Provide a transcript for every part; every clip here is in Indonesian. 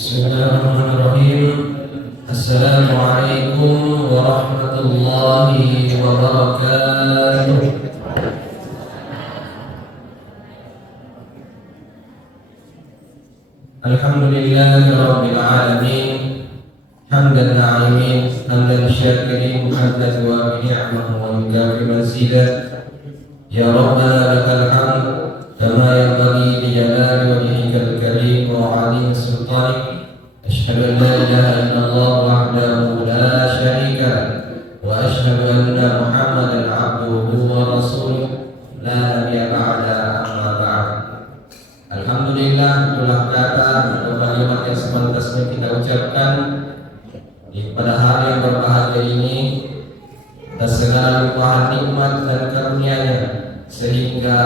Bismillahirrahmanirrahim. Assalamualaikum warahmatullahi wabarakatuh. Alhamdulillahi rabbil alamin. Hamdan na'imin, hamdan syakirin, hamdan wa ni'mahu wa yukafi mazidah. Ya Rabbana lakal hamd kama yanbaghi li jalali wajhikal karim wa 'azimi sultanik. Asyhadu an la ilaha illallah wahdahu la syarika lahu wa asyhadu anna Muhammadan 'abduhu wa rasuluh la nabiyya ba'da, amma ba'd. Alhamdulillah, itulah kata atau kalimat yang sepantasnya kita ucapkan pada hari yang berbahagia ini atas segala limpahan nikmat dan karunia-Nya, sehingga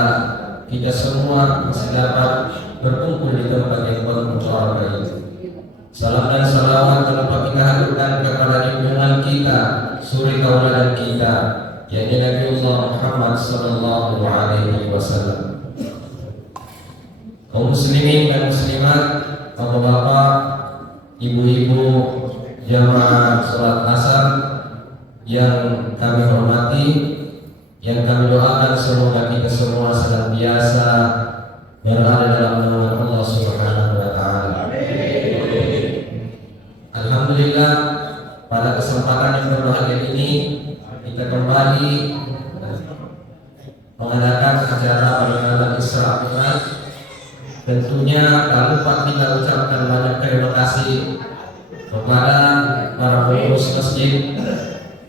kita semua masih dapat berkumpul di tempat yang penuh berkah ini. Salam dan salawat tanpa kita haturkan kepada junjungan kita, suri tauladan kita, yaitu Nabiullah Muhammad sallallahu alaihi wasallam. Kaum muslimin dan muslimat, bapak-bapak, ibu-ibu, jamaah salat asar yang kami hormati, yang kami doakan semoga kita semua senantiasa berada dalam naungan Allah Subhanahu wa taala. Alhamdulillah, pada kesempatan yang berbahagia ini kita kembali mengadakan acara perjalanan Isra Mi'raj. Tentunya tak lupa kita ucapkan banyak terima kasih kepada para pengurus masjid,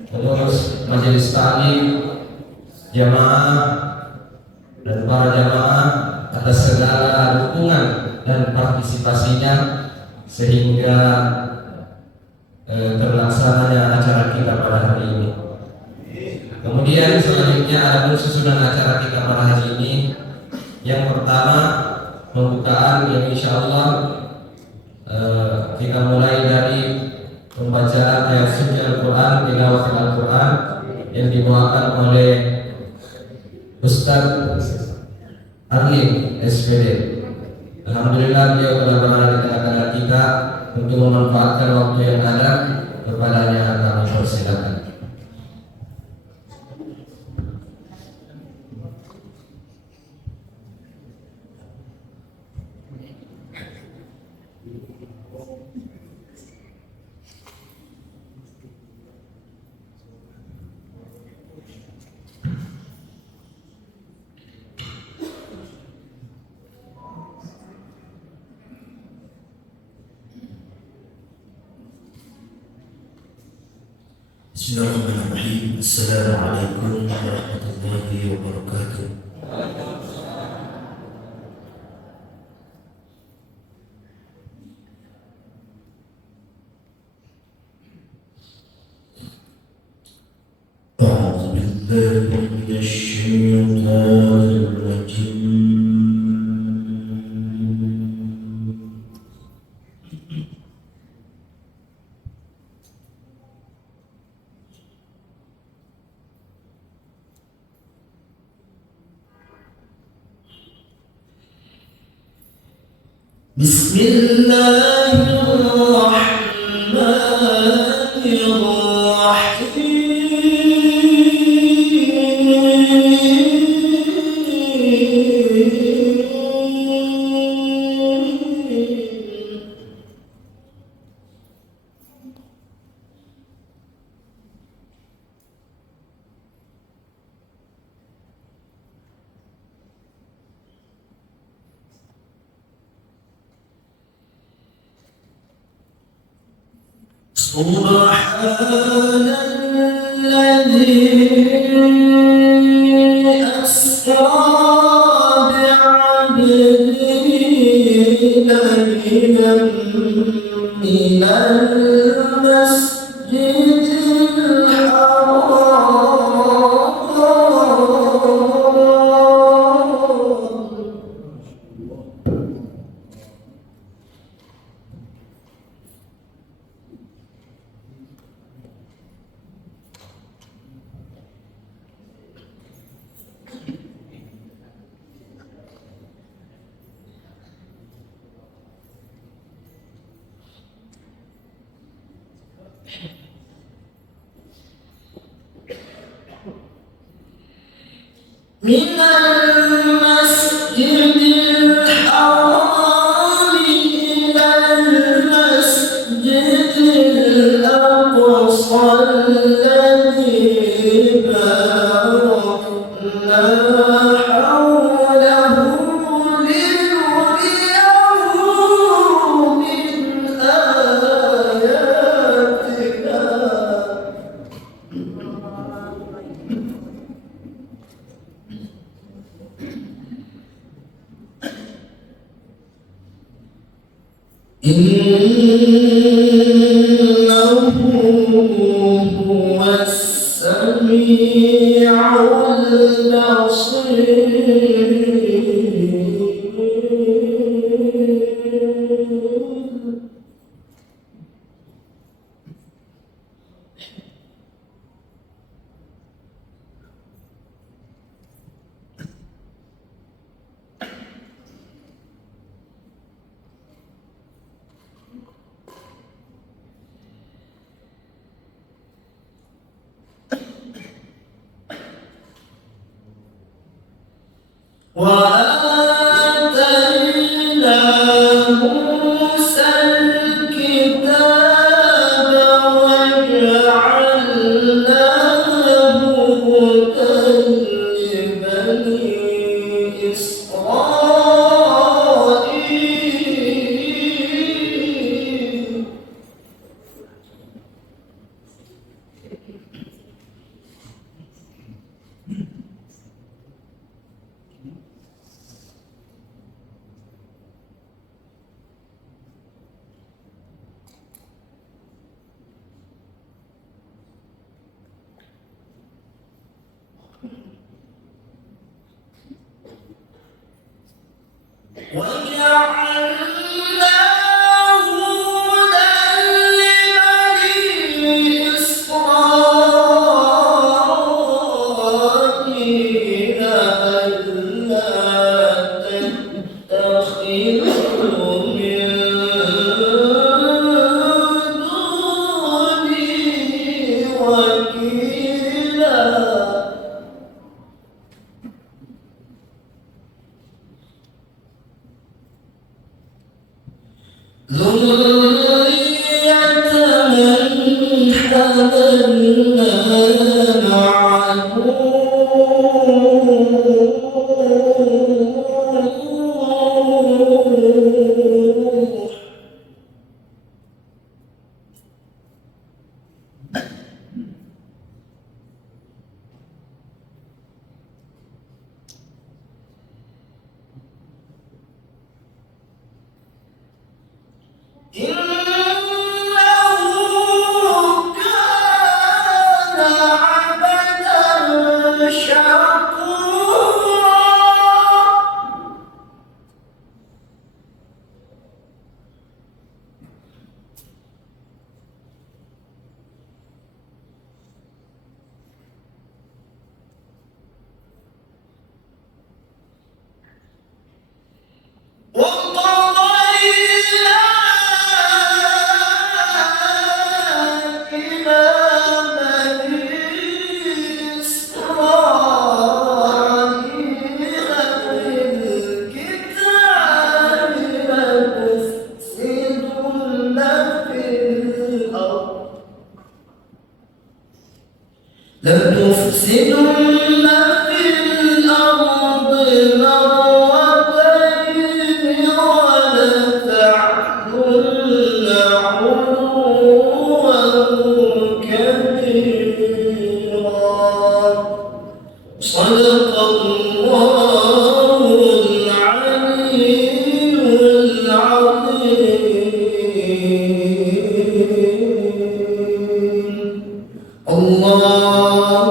pengurus majelis taklim, jamaah dan para jamaah atas segala dukungan dan partisipasinya sehingga terlaksananya acara kita pada hari ini. Kemudian selanjutnya ada susunan acara kita pada hari ini. Yang pertama, pembukaan yang insya Allah kita mulai dari pembacaan ayat suci Al-Quran, tilawah Al-Quran yang dibawakan oleh Ustaz Arlim SPD. Alhamdulillah, beliau telah berada di tengah-tengah kita. Untuk memanfaatkan waktu yang ada, kepadanya kami persilakan. Bismillahirrahmanirrahim. Assalamualaikum warahmatullahi wabarakatuh. A'udzu billahi minasy syaithanir rajim. Subhanalladzi asra bi'abdihi laylan minal masjidil haram من المسجد الحرام إلى المسجد الأقصى الذي باركنا حوله لنريه من آياتنا. إنه هو السميع البصير. وآتينا موسى الكتاب وجعلناه هدى لبني إسرائيل. وجعلناه هدى لبني إسرائيل ألا تتخذوا من دوني وكيلا. ذرية من حملنا مع نوح. إنه كان عبدا شكورا. وقضينا إلى بني إسرائيل في الكتاب لتفسدن في الأرض مرتين ولتعلن علوا كبيرا. صدق الله العلي العظيم. اللهم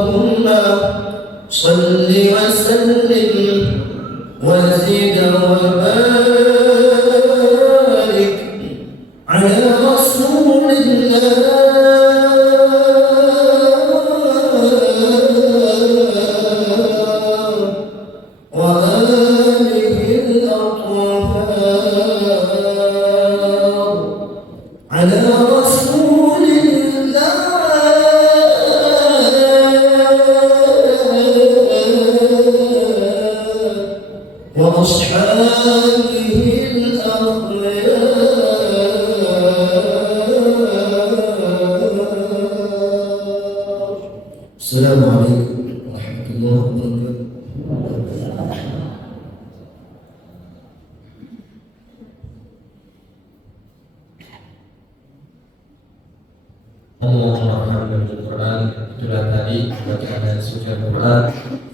Al-Quran. Itulah tadi bacaan suci Al-Quran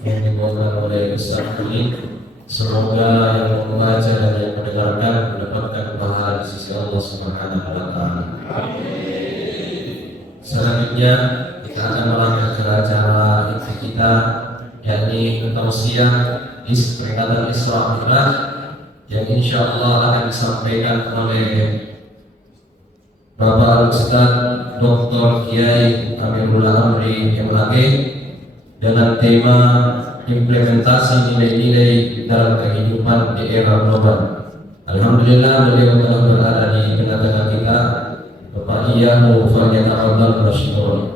yang dibawakan oleh Ustaz ini. Semoga yang membaca dan yang mendengarkan mendapatkan pahala di sisi Allah Subhanahu wa Ta'ala. Selanjutnya kita akan melangkah ke acara inti kita, yakni tausiah peringatan Isra Mi'raj yang insya Allah akan disampaikan oleh Bapak Ustaz Dr. Kiai Amirul Amri MAG dengan tema implementasi nilai-nilai dalam kehidupan di era global. Alhamdulillah beliau telah berada di tengah-tengah kita. Bapak Iyahu falyatafadhal masykuran.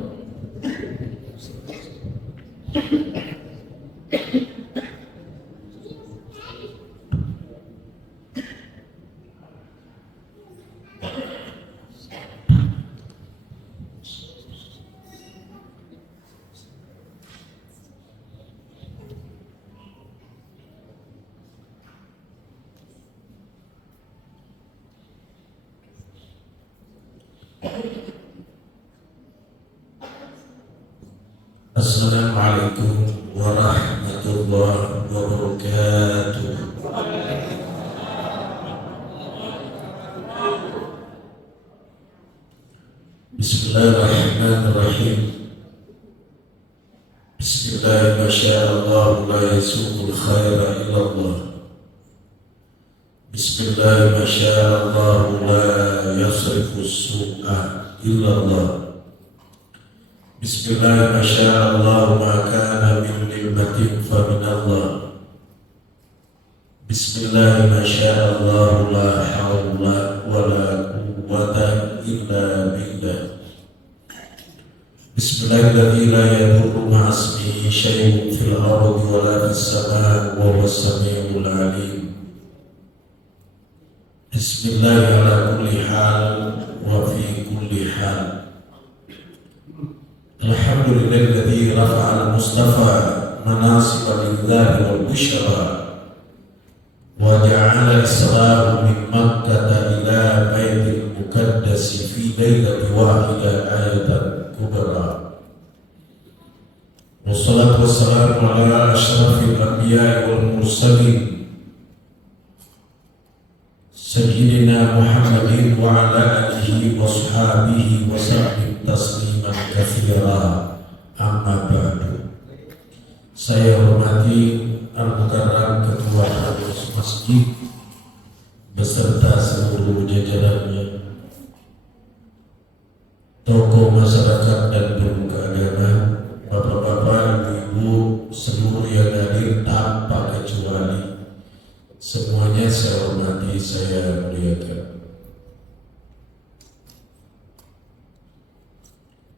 Assalamualaikum warahmatullahi wabarakatuh. Bismillahirrahmanirrahim. Bismillah masyaallah la yasuqul khaira illallah. Bismillah masyaallah la yasrifus su'a illallah. Bismillah masyaallah ma kana min ni'matin fa min Allah. Bismillah masyaallah la hawla wa la quwwata illa billah. Bismillahirrahmanirrahim la yadurru ma'a ismihi syai'un fil ardi wa la fis samaa'i wa huwas samii'ul 'aliim. Bismillah ala kulli hal wa fi kulli hal. Alhamdulillahilladzi rafa'a al-mustafa manasib al-inzari wal bushra wa ja'ala isra'ahu min Makkah ila baitil muqaddas fi lailati wahida ayatan kubra. Wassalatu wassalamu ala asyrafil anbiya'i wal mursalin sayyidina Muhammadin wa ala alihi wa sahbihi wa sallim tasliman katsira. Amma ba'du. Saya hormati Al-Mukarram Ketua Pengurus Masjid beserta seluruh jajarannya, tokoh masyarakat dan pemuka agama, bapak-bapak, ibu-ibu, seluruh yang hadir tanpa kecuali. Semuanya saya hormati, saya muliakan.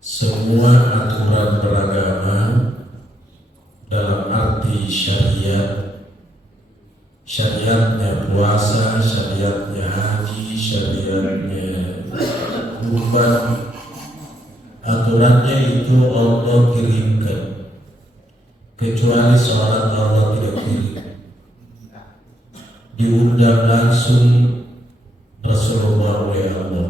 Semua aturan beragama dalam arti syariat, syariatnya puasa, syariatnya haji, syariatnya kurban, aturannya itu Allah kirimkan, kecuali sholat Allah tidak kirim. Diundang langsung Rasulullah oleh Allah.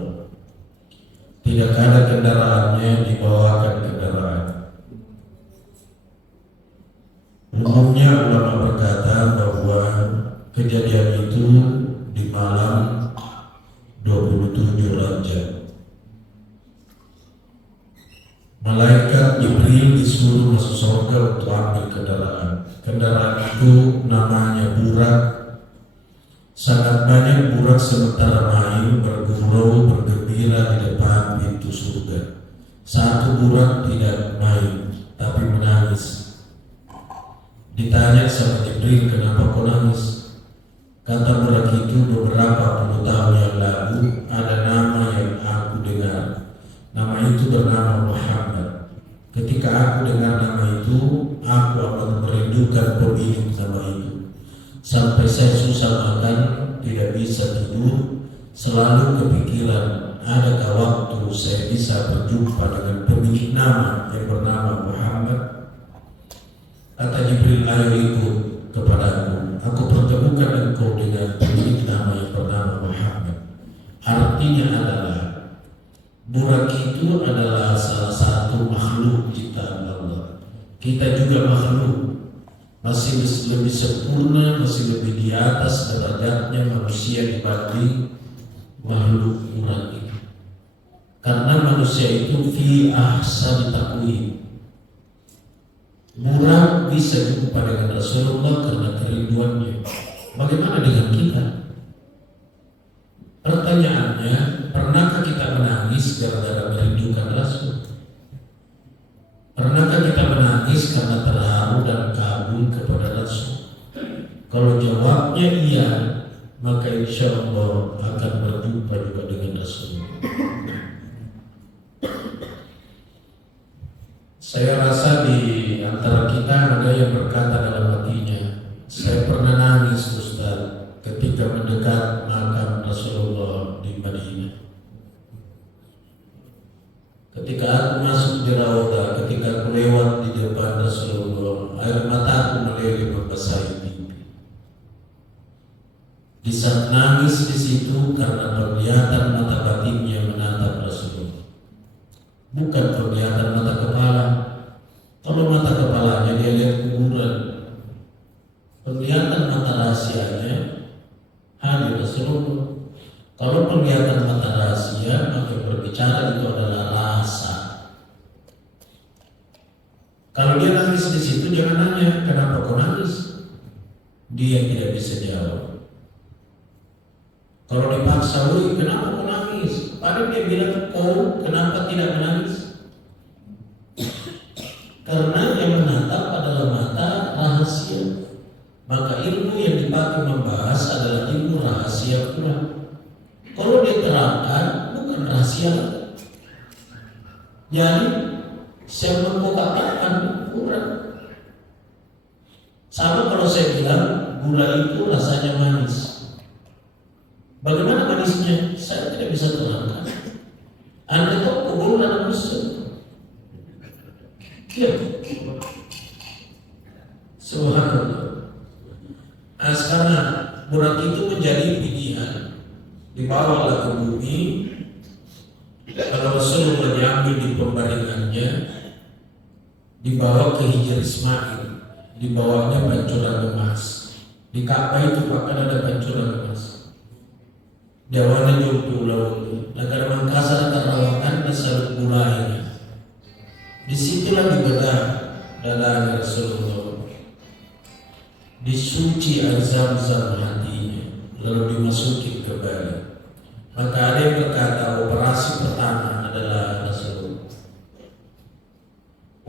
Tidak ada kendaraannya, dibawakan kendaraan. Umumnya ulama berkata bahwa kejadian itu di malam 27 Rajab. Malaikat Jibril disuruh masuk surga untuk ambil kendaraan. Kendaraan itu namanya burak. Sangat banyak burak sementara main bergurau bergembira di depan pintu surga. Satu burak tidak main tapi menangis. Ditanya sama Jibril, kenapa kau nangis? Kata burak itu, beberapa puluh tahun yang lalu ada nama yang aku dengar. Nama itu bernama Muhammad. Ketika aku dengar nama itu, aku akan merindukan pemilik nama itu. Sampai saya susah makan, tidak bisa tidur, selalu kepikiran, adakah waktu saya bisa berjumpa dengan pemilik nama yang bernama Muhammad? Kata Jibril, ayo ikut kepadaku, aku pertemukan engkau dengan pemilik nama yang bernama Muhammad. Artinya adalah Burak itu adalah salah satu makhluk ciptaan Allah. Kita juga makhluk, masih lebih sempurna, masih lebih di atas derajatnya manusia dibanding makhluk burak itu. Karena manusia itu fi ahsani taqwim. Burak bisa jumpa dengan Rasulullah karena kerinduannya. Bagaimana dengan kita? Pertanyaannya, pernahkah kita menangis gara-gara merindukan Rasul? Pernahkah kita menangis karena terharu dan kagum kepada Rasul? Kalau jawabnya iya, maka insya Allah akan berjumpa juga dengan Rasul. Saya rasa di antara kita ada yang berkata dalam hatinya, saya pernah nangis Ustaz ketika mendekat makam Rasulullah di Madinah. Ketika aku masuk di Raudah, ketika aku lewat di depan Rasulullah, air mataku meleleh membasahi pipi. Di saat nangis di situ karena penglihatan mata batinnya menatap Rasulullah, bukan penglihatan mata kepala. Kalau mata kepalanya dia lihat kuburan, penglihatan mata rahasianya hadir Rasulullah. Kalau penglihatan mata rahasia, maka berbicara itu adalah rasa. Kalau dia nangis di situ, jangan nanya kenapa kau nangis. Dia tidak bisa jawab. Kalau dipaksa, woi kenapa kau nangis? Padahal dia bilang, kau kenapa tidak menangis? Karena yang menatap adalah mata rahasia. Maka ilmu yang dipakai membahas adalah ilmu rahasia pula. Kalau diterangkan bukan rahasia. Jadi saya mengungkapkan kurang. Sama kalau saya bilang gula itu rasanya manis. Bagaimana manisnya? Saya tidak bisa terangkan. Anda tahu gula dan mesum. Ya. Subhanallah. Sekarang burak itu menjadi pilihan, dibawalah ke bumi. Kalau Rasulullah diambil di pembaringannya, dibawa ke Hijr Ismail, dibawanya pancuran emas. Di Ka'bah itu bahkan ada pancuran emas. Jawabannya jauh laut, negara Mangkasar Tarawakan Nasalut mulainya. Disitulah dibedah dada Rasulullah, disuci air zam-zam hatinya, lalu dimasuki ke balik. Maka ada yang berkata operasi pertama adalah Rasulullah.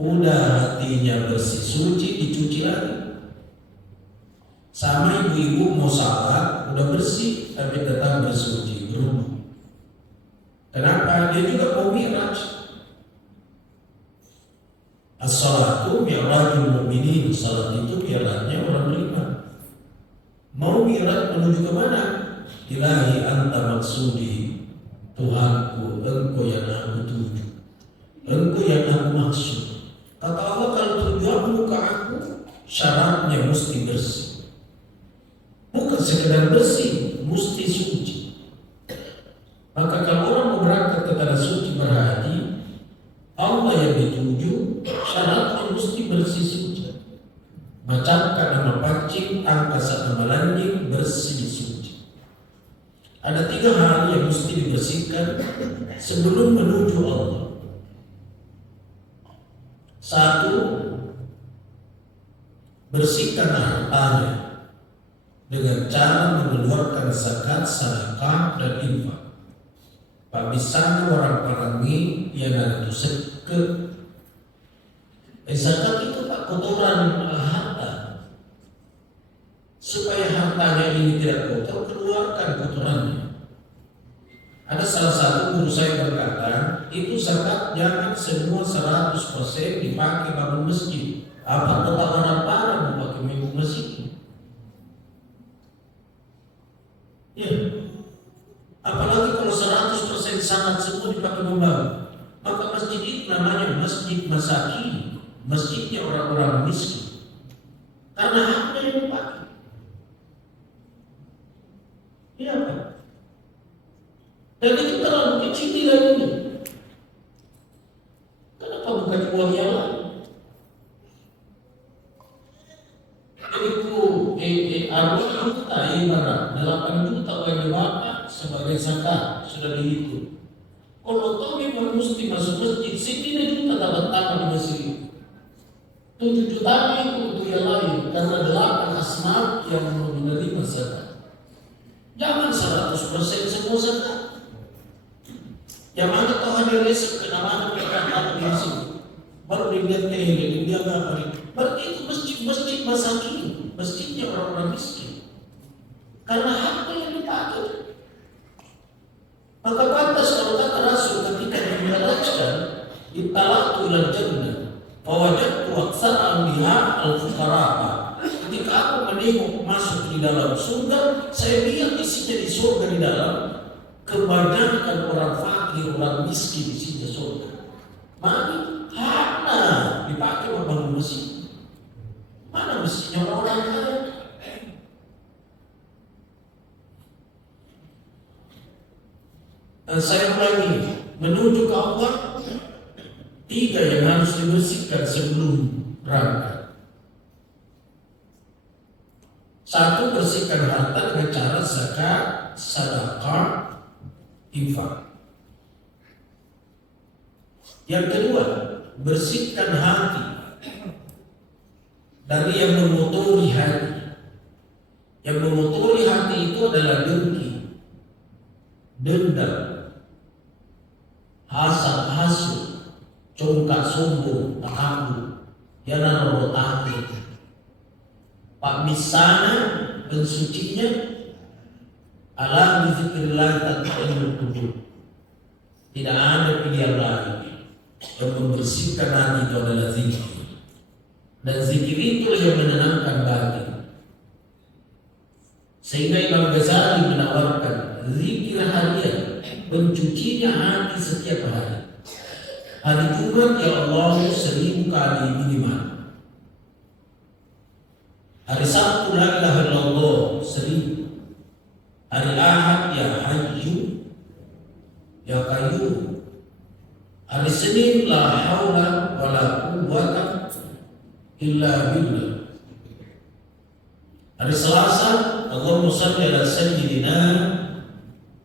Udah hatinya bersih suci, dicuci lagi. Sama ibu-ibu mau salat, udah bersih tapi tetap bersuci, berubah. Kenapa? Dia juga mau miraj. As-salatu mi'rajul mu'minin. Salat itu mi'rajnya orang beriman. Mau mi'raj menuju ke mana? Ilahi anta maksudi, Tuhanku, engkau yang aku tuju, engkau yang aku maksud. Kata Allah, kalau tujuanmu ke aku, syaratnya mesti bersih. Bukan sekedar bersih, mesti suci. Maka kalau orang mau berangkat ke tanah suci berhaji, Allah yang dituju, syaratnya mesti bersih suci. Macamkan nama pancing, angkasa nama lanjing, bersih suci. Ada 3 hal yang mesti dibersihkan sebelum menuju Allah. 1, bersihkan hartanya dengan cara mengeluarkan zakat, sedekah, dan infak. Pak bisa orang perangi yang ada itu zakat itu Pak kotoran harta. Supaya hartanya ini tidak kotor, keluarkan kotorannya. Ada salah satu guru saya berkata, itu zakat jangan semua 100% dipakai bangun masjid. Apa tetap orang parah memakai minggu masjid? Ya. Apalagi kalau 100% sangat semua dipakai membangun, maka masjid itu namanya masjid masakin, masjidnya orang-orang miskin. Karena haknya yang dipakai. Iya Pak. Dan itu terlalu kecil nilainya. sebagai zakat sudah dihitung. Kalau kau memang mesti masuk masjid, sini juta dapat tambah di masjid. 7 juta itu untuk yang lain, karena 8 asnaf yang menerima zakat. Jangan 100% semua zakat. Yang mana kau ada resep kenapa berkata di sini, baru dilihat dia apa nih? Berarti itu masjid masakin, masjidnya orang-orang miskin. Karena harta yang dipakai. Maka pantas kalau kata Rasul ketika dimi'rajkan, ittalaqtu ilal jannah fawajadtu aktsara ahliha al-fuqara. Ketika aku menengok masuk di dalam surga, saya lihat isinya di surga di dalam kebanyakan orang fakir, orang miskin isinya surga. Maka harta dipakai membangun masjid. Mana masjidnya orang kaya? Saya ulangi, menuju ke Allah 3 yang harus dibersihkan sebelum berangkat. 1, bersihkan harta dengan cara zakat, sedekah, infak. Yang kedua, bersihkan hati dari yang memotori hati. Yang memotori hati itu adalah dengki, dendam, hasad, hasud, congkak sombong, takabur, yana rotati. Pak misana pensucinya ala bizikrillah tatma'innul qulub. Tidak ada pilihan lain. Yang membersihkan hati itu adalah zikir. Dan zikir itu yang menenangkan batin. Sehingga Imam Ghazali menawarkan zikir harian, mencucinya hati setiap hari. Hari Jumat ya Allah 1000 kali minimal. Hari Sabtu la ilaha illallah 1000. Hari Ahad ya Hayyu ya Qayyum. Hari Senin la haula wala quwwata illa billah. Hari Selasa Allahumma shalli ala sayyidina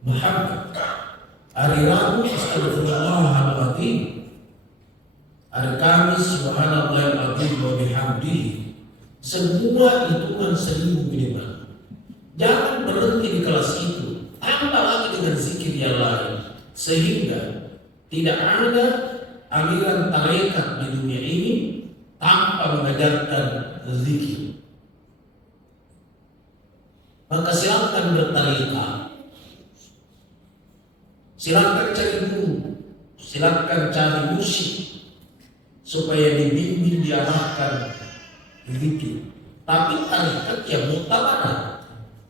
Muhammad. Hari Rabu astaghfirullahaladzim. Hari Kamis subhanallahil azim wa bihamdihi. Semua hitungan 1000 minimal. Jangan berhenti di kelas itu, tambah lagi dengan zikir yang lain, sehingga tidak ada aliran tarekat di dunia ini tanpa mengajarkan zikir. Maka silakan bertarekat, silakan cari guru, silakan cari musik supaya dibimbing, diarahkan zikir. Tapi tarekat yang mutabarat.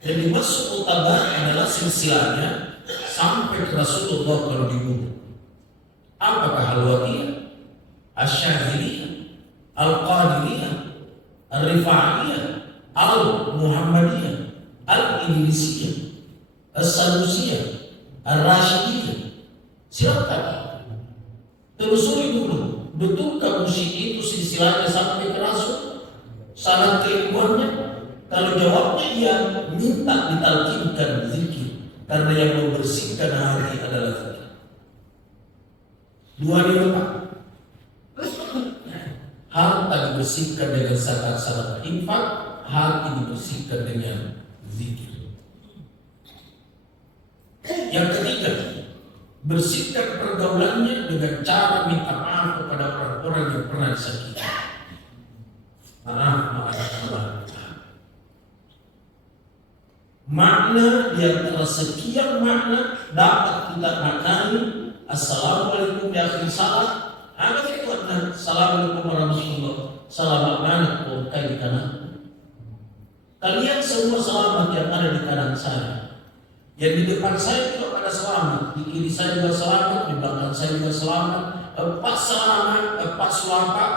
Jadi masuk mutabarat adalah silsilahnya sampai ke Rasulullah kalau dibunuh. Apakah Al-Watiyah, Asy-Syadziliyah, Al-Qadiriyah, Al-Rifa'iyah, Al-Muhammadiyah, Al-Idrisiyah, As-Sanusiyah, Al-Rasyidiyah. Silakan telusuri dulu, betulkah musik itu silsilahnya sampai ke Rasul? Sanad keilmuannya? Kalau jawabnya iya, minta ditalkinkan zikir, karena yang membersihkan hati adalah zikir. 2 nih Pak, harta dibersihkan dengan zakat, infak, hati dibersihkan dengan zikir. Yang ketiga, bersihkan pergaulannya dengan cara minta maaf kepada orang-orang yang pernah disakiti. Maaf. Makna di antara sekian makna dapat kita maknai assalamualaikum di akhir salat. Apa itu makna assalamualaikum warahmatullahi selamat mana kau di kanan. Kalian semua selamat yang ada di kanan saya. Yang di depan saya juga pada selamat, di kiri saya juga selamat, di belakang saya juga selamat. 4 selamat, 4 selamat,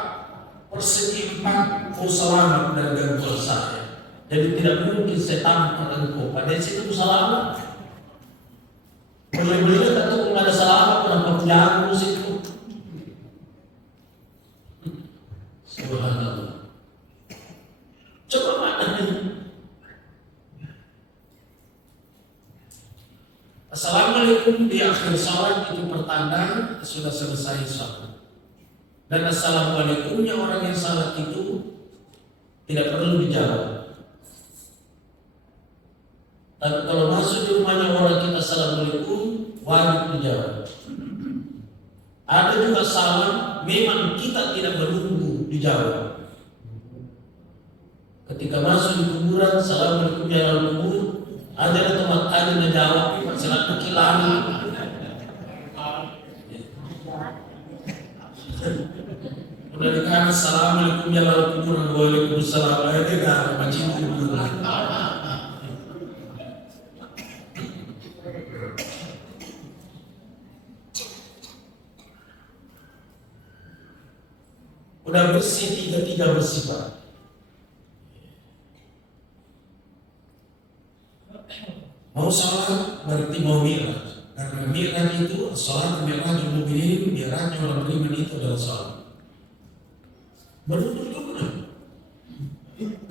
persegi 4 full selamat dan gangguan saya. Jadi tidak mungkin saya tampar engkau. Pada situ selamat. Boleh-boleh tentu ada selamat dalam jago situ. Subhanallah. Coba mana nih? Assalamualaikum di akhir salat itu pertanda sudah selesai salat. Dan assalamualaikumnya orang yang salat itu tidak perlu dijawab. Tapi kalau masuk di rumahnya orang kita assalamualaikum, wajib dijawab. Ada juga salam memang kita tidak menunggu dijawab. Ketika masuk di kuburan, assalamualaikum ya ahli kubur, ada tempat ada yang jawab, salat kekilan. Udah dikatakan assalamualaikum ya ahli kubur, waalaikumsalam, ada nggak macam kubur. Udah bersih, tiga bersih Pak. Mau salat berarti mau mi'raj. Karena mi'raj itu salat mi'rajul mu'minin, mi'rajnya orang beriman itu adalah salat. Benar-benar.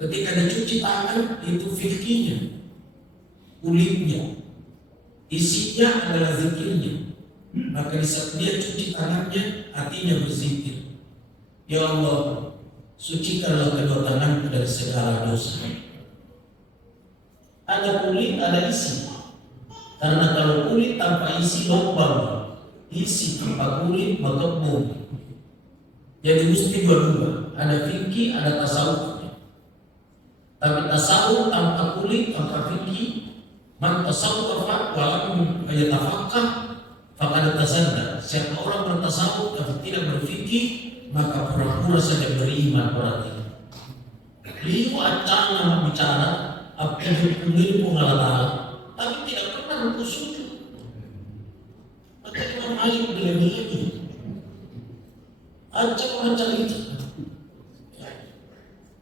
Ketika dicuci tangan itu fikihnya, kulitnya, isinya adalah zikirnya. Maka di saat dia cuci tangannya, hatinya berzikir. Ya Allah, sucikanlah kedua tanganku dari segala dosa. Ada kulit, ada isi. Karena kalau kulit tanpa isi lubang, isi tanpa kulit mengembung. Jadi mesti dua-dua. Ada fikih, ada tasawufnya. Tapi tasawuf tanpa kulit, tanpa fikih, man tasawuf walam ayatafakkah, faqad tasawuf. Siapa orang bertasawuf tapi tidak berfikih, maka pura-pura saja beriman orang ini. Beliau acana bicara, apa yang pengalaman, tapi tidak pernah sujud. Maka Imam Malik bilang ini, acak-acak itu.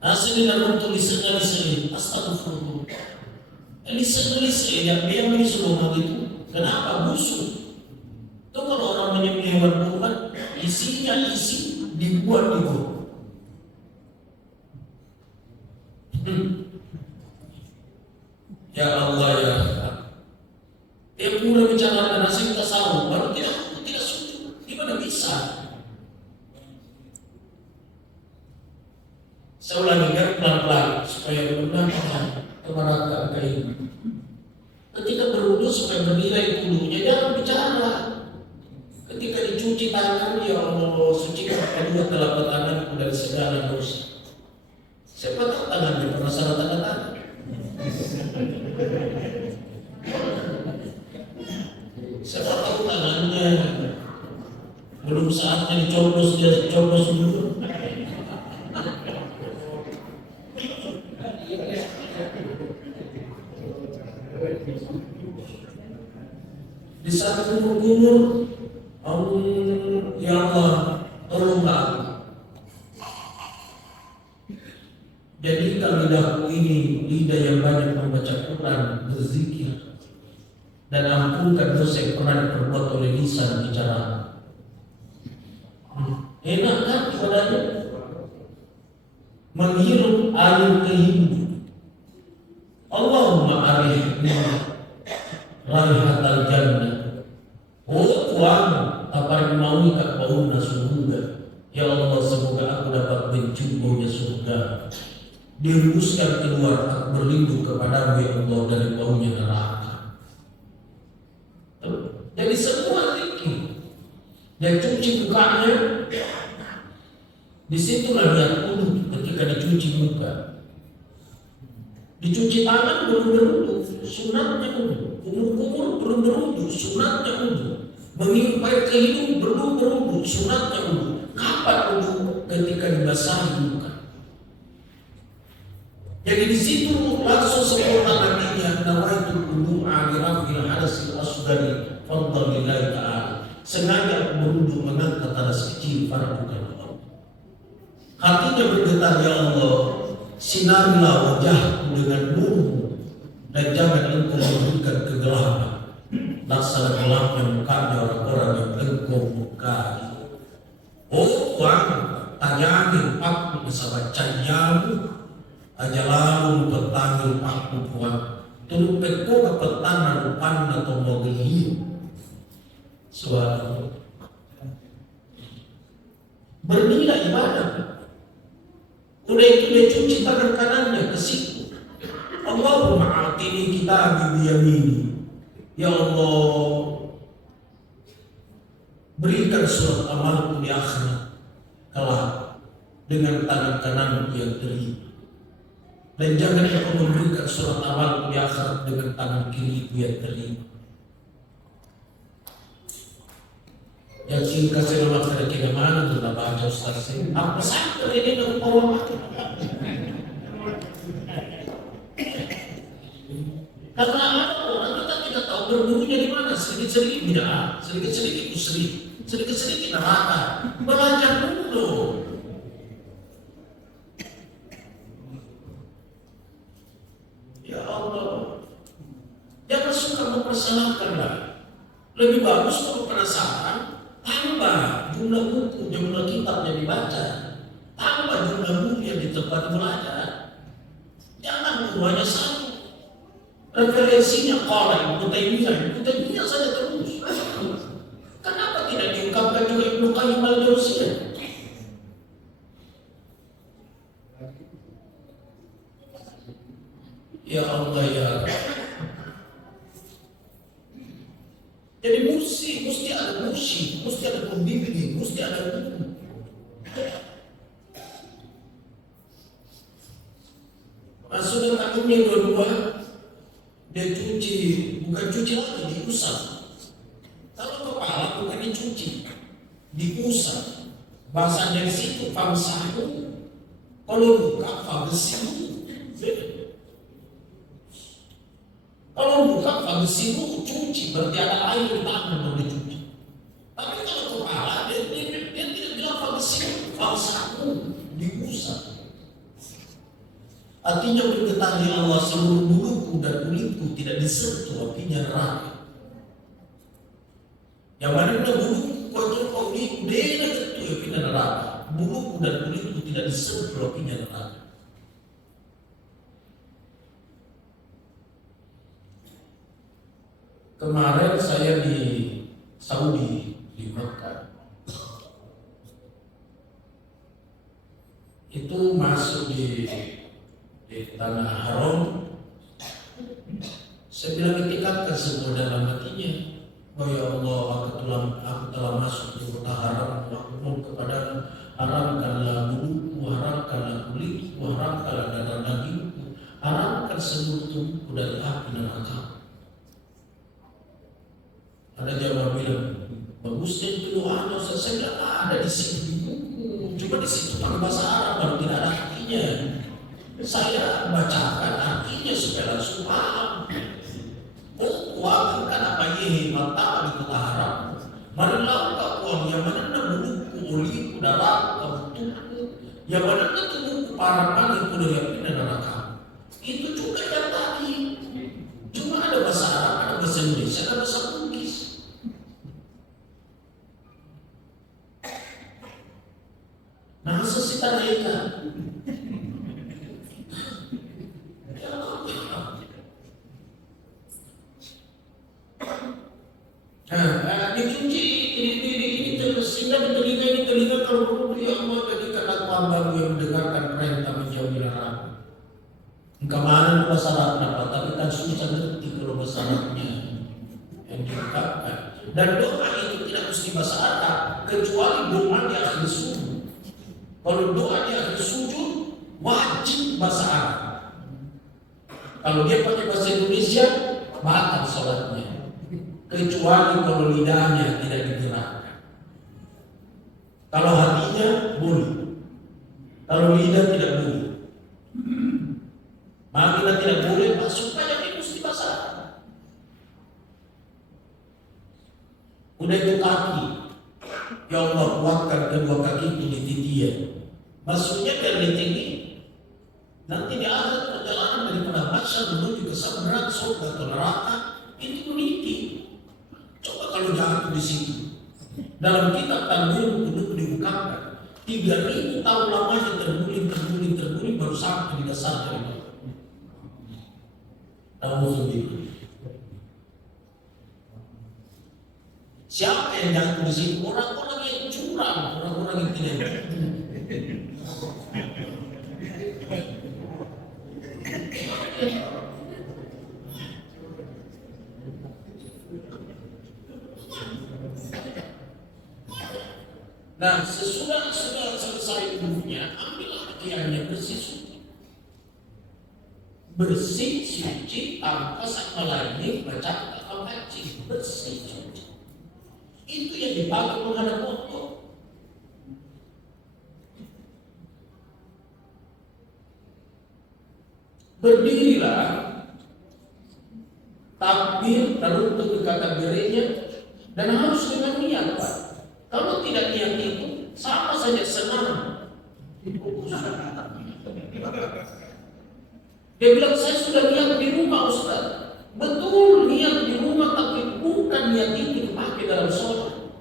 Asli dalam tulisannya astagfirullah. Lisan yang dia menyuruh itu, kenapa busuk? Itu kalau orang menyembelih hewan kurban, isinya isi dibuat itu. Ya Allah ya Allah. Dia pura bicara dengan nasi tasawuf, baru tidak sujud. Gimana bisa? Saya ulangi kan pelan-pelan supaya benar-benar kemaratan kayak ini. Ketika berwudu supaya bernilai wudunya, jangan bicara. Ketika dicuci tangan, ya Allah, sucikan kedua telapak tanganku dari segala dosa. Siapa tahu tangannya pernah salah tanda tangan? Siapa tahu tangannya belum saatnya dicoblos, dia dicoblos dulu. Di saat kumur-kumur, ya Allah, tolonglah aku. Jadikan lidahku ini lidah yang banyak membaca Quran, berzikir, dan ampunkan dosa yang pernah diperbuat oleh lisan bicara. Enak kan ibadahnya? Menghirup air kehidupan. Allahumma arihni raihatal jannah. Oh Tuhan, tapar maui kat bauna surga. Ya Allah, semoga aku dapat mencium baunya surga. Diruskan keluar, aku berlindung kepadamu ya Allah dari baunya neraka. Jadi semua zikir. Dia cuci mukanya, disitulah dia wudu ketika dicuci muka. Dicuci tangan belum berwudu, sunatnya wudu. Kumur-kumur belum berwudu, sunatnya wudu. Menghirup air ke hidung belum berwudu, sunatnya wudu. Kapan wudu? Ketika dibasahi muka. Jadi di situ langsung sempurna nantinya nawaitul wudu'a li raf'il hadasil asghari fadlan lillahi ta'ala. Sengaja aku berwudu mengangkat hadas kecil fardu karena Allah. Hatinya bergetar, ya Allah, sinarilah wajahku dengan nurmu dan jangan engkau memberikan kegelapan. Laksana gelapnya mukanya orang-orang yang engkau murkai. Oh Tuhan, tanyakan aku bersama canyamu, aja lalu bertanggung aku Tuhan. Tumpek ko kapatan na lupan na tumogili. Suara bernilai ibadah. Udah itu dia cuci tangan kanannya ke situ. Allahumma atini kitabi biyamini. Ya Allah, berikan surat amalku di akhirat kelak dengan tangan kanan yang terima. Dan jangan kau memberikan surat amalku di akhirat dengan tangan kiri yang terima. Yang singkat saya nama kira-kira mana tu nak baca Ustaz saya. Apa sahaja ini nak bawa mati. Karena ada orang kita tidak tahu berbunyinya di mana. Sedikit-sedikit bid'ah, sedikit-sedikit musyrik, sedikit-sedikit neraka. Belajar dulu. Ya Allah, jangan suka mempersalahkanlah. Lebih bagus kalau penasaran. Tambah jumlah buku, jumlah kitab yang dibaca. Tambah jumlah buku yang di tempat belajar. Jangan hanya satu. Referensinya qala Ibnu Taimiyah saja terus. Kenapa tidak diungkapkan juga Ibnu Qayyim al-Jauziyah? Ya Allah ya Allah. Jadi mesti ada musik, mesti ada pembimbing, mesti ada guru. Sudah takutnya dua-dua, dia cuci, bukan cuci lagi, diusap. Kalau kepala bukan dicuci, diusap. Bahasa dari situ, famsahu. Kalau buka, famsihu. Kalau buka famsihu, cuci, berarti ada air di tangan untuk dicuci. Tapi kalau kepala, dia tidak bilang famsihu, famsahu, diusap. Artinya berketahui Allah seluruh buluku dan kulitku tidak disentuh, artinya neraka. Yang mana buluku, kulitku, dia tentu artinya neraka. Buluku dan kulitku tidak disentuh, artinya neraka. Kemarin saya di Saudi, di Mekah. Itu masuk di tanah haram. Saya bilang etikatkan semua dalam hatinya. Oh ya Allah, aku telah masuk di kota haram. Aku mohon kepada haramkanlah buluku, haramkanlah kulitku, haramkanlah darah dagingku, haramkan seluruh tubuhku dari api neraka. Ada jawab bilang, bagusnya itu doanya saya bilang ada di situ di buku. Cuma di situ pakai bahasa Arab baru tidak ada artinya. Saya bacakan artinya supaya langsung paham. Uang kan apa ye mata di kota haram. Marilah kau uang yang mana buluku, oliku, darah, tubuhku, yang mana tubuhku para panggil dari api dan neraka. Itu juga yang tadi. Cuma ada bahasa Arab, ada bahasa Indonesia, ada bahasa Bugis. Nah, sesita mereka. Dicuci ini terus sehingga di telinga kalau perlu ya Allah jadikan aku hamba yang mendengarkan perintah menjauhi larangan. Kemarin bahasa Arab apa tapi kan susah ngerti kalau bahasa Arabnya yang diungkapkan. Dan doa itu tidak mesti bahasa Arab kecuali doa di akhir sujud. Kalau doa di akhir sujud wajib bahasa Arab. Kalau dia pakai bahasa Indonesia batal sholatnya. Kecuali kalau lidahnya tidak digerakkan. Kalau hatinya boleh. Kalau lidah tidak boleh. Maka tidak boleh supaya dia mesti basah. Udah itu kaki. Ya Allah kuatkan kedua kaki itu di titian. Maksudnya dari tinggi. Nanti di akhir perjalanan daripada masyarakat menuju ke samudera surga atau neraka itu meniti. Coba kalau jatuh di situ. Dalam kitab Talmud itu diungkapkan 3000 tahun lamanya terguling baru sampai di dasar dari. Alhamdulillah. Siapa yang jatuh di situ? Orang-orang yang curang, orang-orang yang tidak. Nah, sesudah selesai wudhunya, ambillah pakaiannya bersih suci. Bersih suci tanpa sama lainnya baca atau haji, bersih suci. Itu yang dipakai menghadap Allah. Berdirilah, takbir, teruntuk ke takbirnya, dan harus dengan niat, Pak. Kalau tidak niat itu, sama saja senang. Dia bilang, saya sudah niat di rumah, Ustaz. Betul, niat di rumah, tapi bukan niat itu dipakai dalam sholat.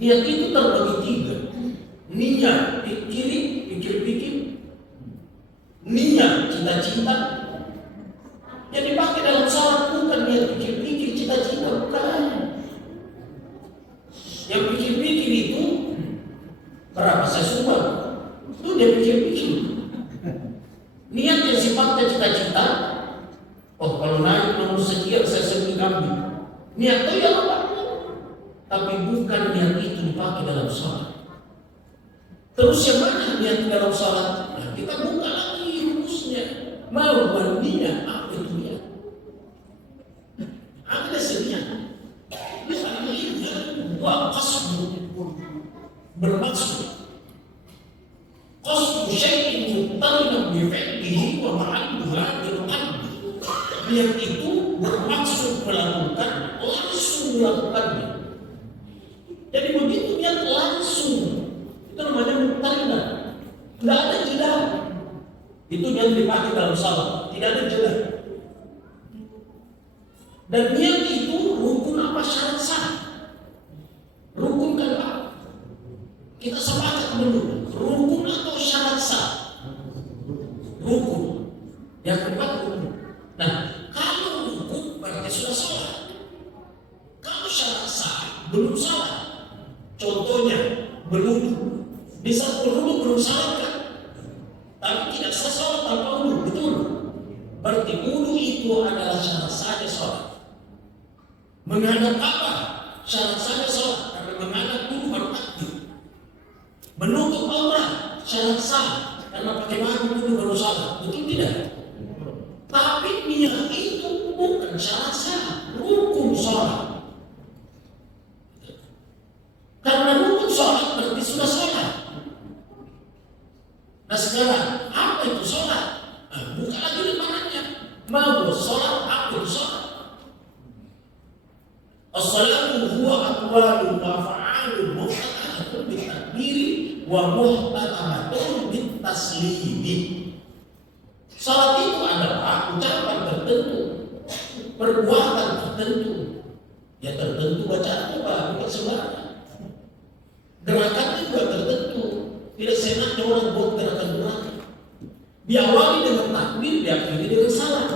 Niat itu terbagi tiga. Niat pikir-pikir. Niat cita-cita. Yang dipakai dalam sholat bukan niat pikir-pikir, cita-cita, bukan. Yang pikir-pikir itu berapa saya sumbang, itu dia pikir-pikir. Niat yang sifatnya cita-cita, oh kalau naik nomor sekian saya sembunyi kambing. Niat itu yang apa? Tapi bukan niat itu dipakai dalam sholat. Terus yang mana niat dalam sholat? Nah, kita buka lagi rumusnya. Mau niat, apa itu niat? Ada seniat. Bermaksud qasdu syai'in muqtarinan bi fi'lihi wa ma'aduha bil qalbi. Niat itu bermaksud melakukan, langsung melakukannya. Jadi begitu niat langsung, itu namanya muqtarinan. Tidak ada jeda. Itu yang dipakai dalam salat, tidak ada jeda. Dan niat itu rukun apa syarat sah? Rukun kan apa? Kita sepakat dulu, rukun atau syarat sah? Rukun. Yang keempat rukun. Nah, kalau rukun berarti sudah salah. Kalau syarat sah belum salah. Contohnya berwudu. Bisa berwudu belum salah kan? Tapi tidak sah salat tanpa wudu, betul? Berarti wudu itu adalah syarat saja salat. Menghadap apa? Syarat saja salat. Karena menghadap dulu baru takbir. Menutup aurat syarat sah karena pakai baju dulu baru salat, betul tidak? Tapi niat itu bukan syarat sah, rukun salat. Karena rukun salat berarti sudah salat. Nah sekarang apa itu salat? Buka lagi lembarannya. Mau salat apa itu salat? As-salatu huwa aqwalun wa af'alun muhtaqatun bitakbiri wa muhtaqatun bitaslimi. Salat itu adalah ucapan tertentu, perbuatan tertentu. Ya tertentu bacaan apa? Bukan sembarangan. Gerakannya juga tertentu. Tidak senangnya orang buat gerakan-gerakan. Diawali dengan takbir, diakhiri dengan salat.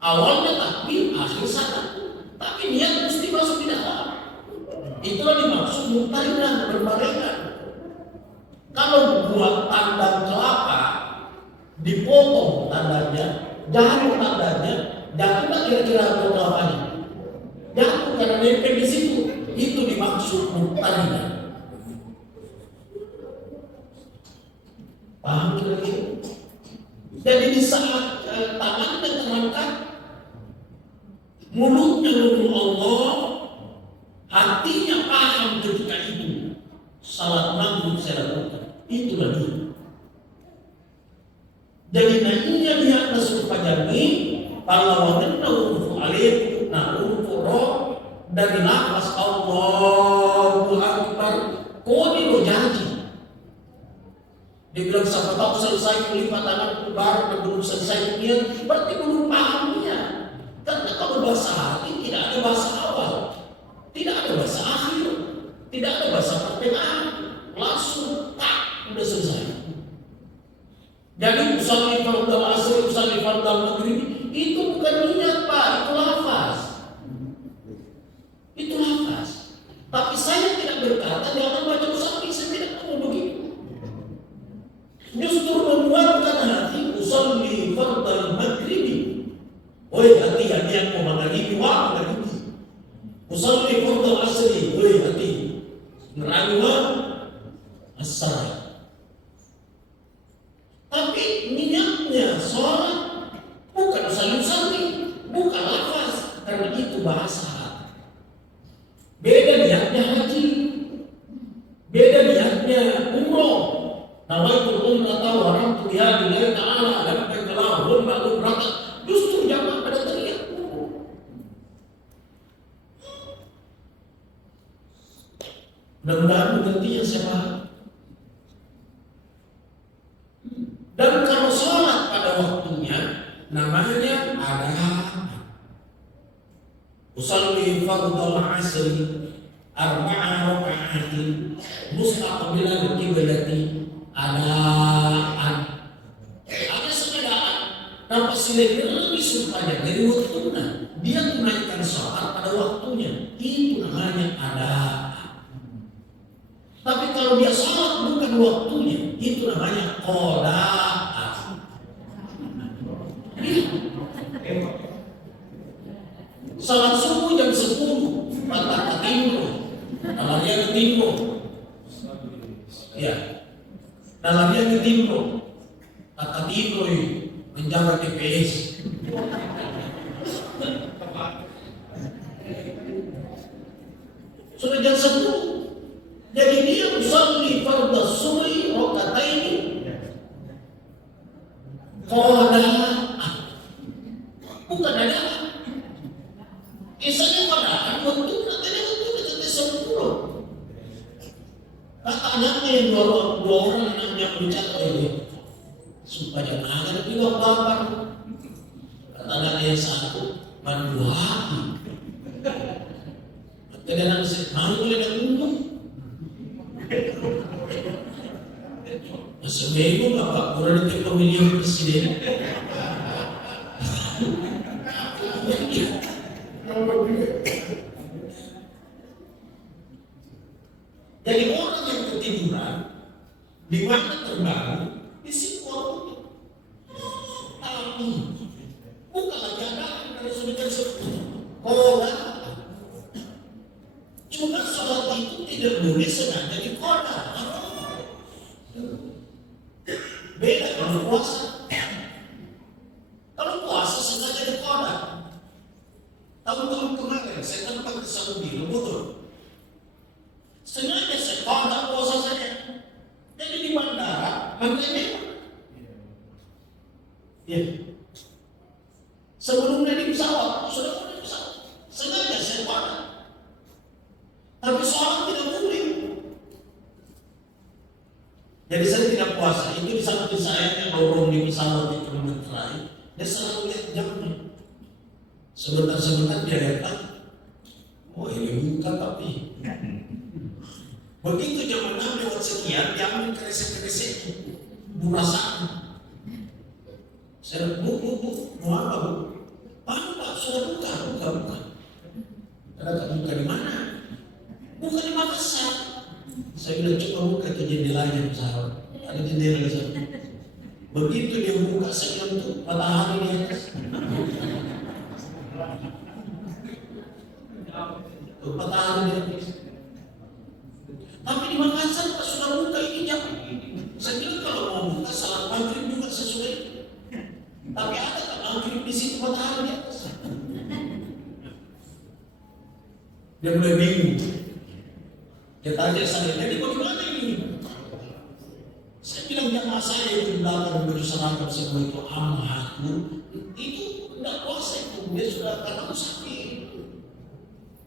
Awalnya takbir, akhir salat. Tapi niat mesti masuk di dalam. Itulah dimaksud muqtarinan, berbarengan. Kalau buat tanda kelapa, dipotong tandanya, jatuh tandanya, jatuhlah kira-kira kelapanya. Jatuh karena nempel di situ. Itu dimaksud muqtarinan. Paham kira-kira? Jadi di saat tangannya terangkat, mulutnya menuju Allah, hatinya paham ketika itu. Salat maghrib saya lakukan, itulah dia. Jadi nanya dia nasib pajami, pahlawan nauru alif, nauru roh dari nafas Allahu Akbar. Kau ini lo janji. Dia bilang siapa tahu selesai melipat tangan baru dan belum selesai niat, berarti belum pahamnya. Karena kalau bahasa hati tidak ada bahasa awal, tidak ada bahasa akhir, tidak ada bahasa pertengahan, langsung tak udah selesai. Jadi usaha fardal asr, usaha fardal maghrib itu bukan niat. berkata jangan baca musafir, saya tidak mau begitu. Justru menguatkan hati, usolli fardal maghribi. Woi hati yang mau maghribi, wah maghribi. Usolli fardal asri, woi hati nerangi asar. Tapi niatnya sholat bukan usolli, bukan lafaz, karena itu bahasa. Beda niatnya haji, beda niatnya umroh. Nawaitul umrah wa ramtu biha lillahi ta'ala labbaik Allahumma umrah. Justru jamaah pada teriak umroh. Mudah-mudahan gantinya saya paham. Dan kalau sholat pada waktunya namanya ada usalli fardal asri arba'a raka'atin mustaqbilan qiblati adaan. Ada sepedaan tanpa silaturahmi supaya dari waktunya dia tunaikan sholat pada waktunya, itu namanya adaan. Tapi kalau dia sholat bukan waktunya, itu namanya qada'ah. Salat subuh jam 10, patah timur, dalamnya ke timur. Ya, dalamnya ke timur, patah timur, menjaga TPS. Sudah jam 10, jadi dia usalli fardhu subhi rakataini qada'ah, bukan ada. Kisahnya padahal waktu nanti 10. Kata anaknya yang dua orang anaknya berbicara ini supaya anak tidak bapak. Kata anaknya yang satu manduhati. Kata anak saya boleh dah untung. Seminggu bapak kurang itu pemilihan presiden. Jadi orang yang ketiduran di mana terbangun di situ waktu. Tapi bukan lagi ada dari sudah orang. Cuma sholat itu tidak boleh sengaja di kota. Beda kalau puasa. Kalau puasa sengaja di kota. Tahun-tahun kemarin saya tempat ke Saudi, betul. Sengaja saya kontak puasa saja. Jadi di bandara, harganya ya. Sebelumnya di pesawat, sudah di pesawat. Sengaja saya kontak. Tapi sholat tidak boleh. Jadi saya tidak puasa. Itu di samping saya yang dorong di pesawat di kilometer terakhir. Dia selalu lihat jamnya. Sebentar-sebentar dia datang. Oh ini bukan tapi. Begitu jam 6 lewat sekian, dia ambil kresek-kresek burasaan. Saya bu, mau apa bu? Pak, sudah buka. Kata buka di mana? Buka di Makassar. Saya bilang coba buka ke jendelanya pesawat. Ada jendela di sana. Begitu dia buka, saya bilang tuh matahari di atas. Matahari di atas. Tapi di Makassar Pak sudah buka ini jam. Saya bilang kalau mau buka salat maghrib juga sesuai. Tapi ada kan maghrib di situ matahari di atas. Dia mulai bingung. Dia tanya saya, jadi bagaimana ini? Saya bilang jamaah saya itu di belakang baju seragam semua itu amatku. Itu tidak puasa itu, dia sudah kata musafir.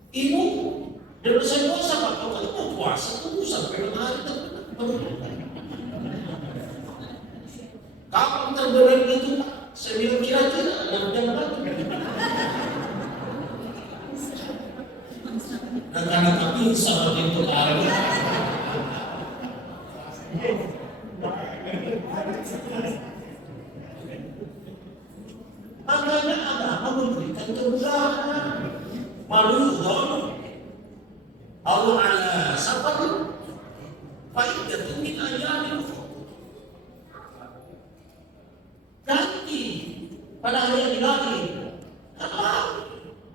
Ibu, dan saya puasa Pak, kalau mau puasa tunggu sampai matahari terbenam. Kapan terbenam itu Pak? Saya bilang kira-kira 6 jam lagi. Dan karena kami sahabat itu lagi. Makanya agama memberikan kemudahan. Malu Allah ala sabat Faidatun min ayamin ukhra. Ganti pada hari lagi. Apa?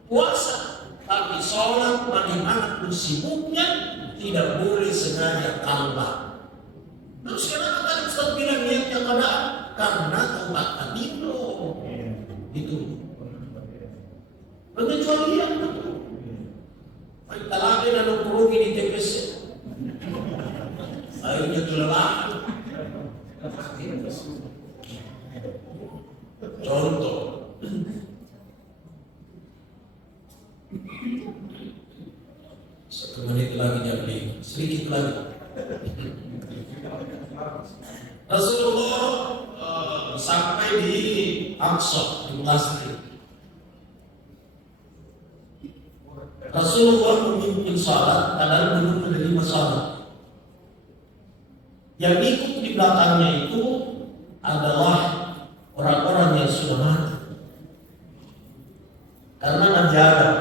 Puasa. Tapi sholat bagaimanapun sibuknya tidak boleh sengaja kalba. Terus kenapa tadi Ustaz bilang niatnya keadaan? Karena taubat adino. Itu pengecualian betul. Kita lagi lalu kurungi di TPS. Akhirnya kelelahan. Contoh, satu menit lagi jadi sedikit lagi. Rasulullah sampai di Aqsa di Palestina. Rasulullah memimpin salat, padahal belum menerima salat. Yang ikut di belakangnya itu adalah orang-orang yang sudah mati. Karena Nabi Adam,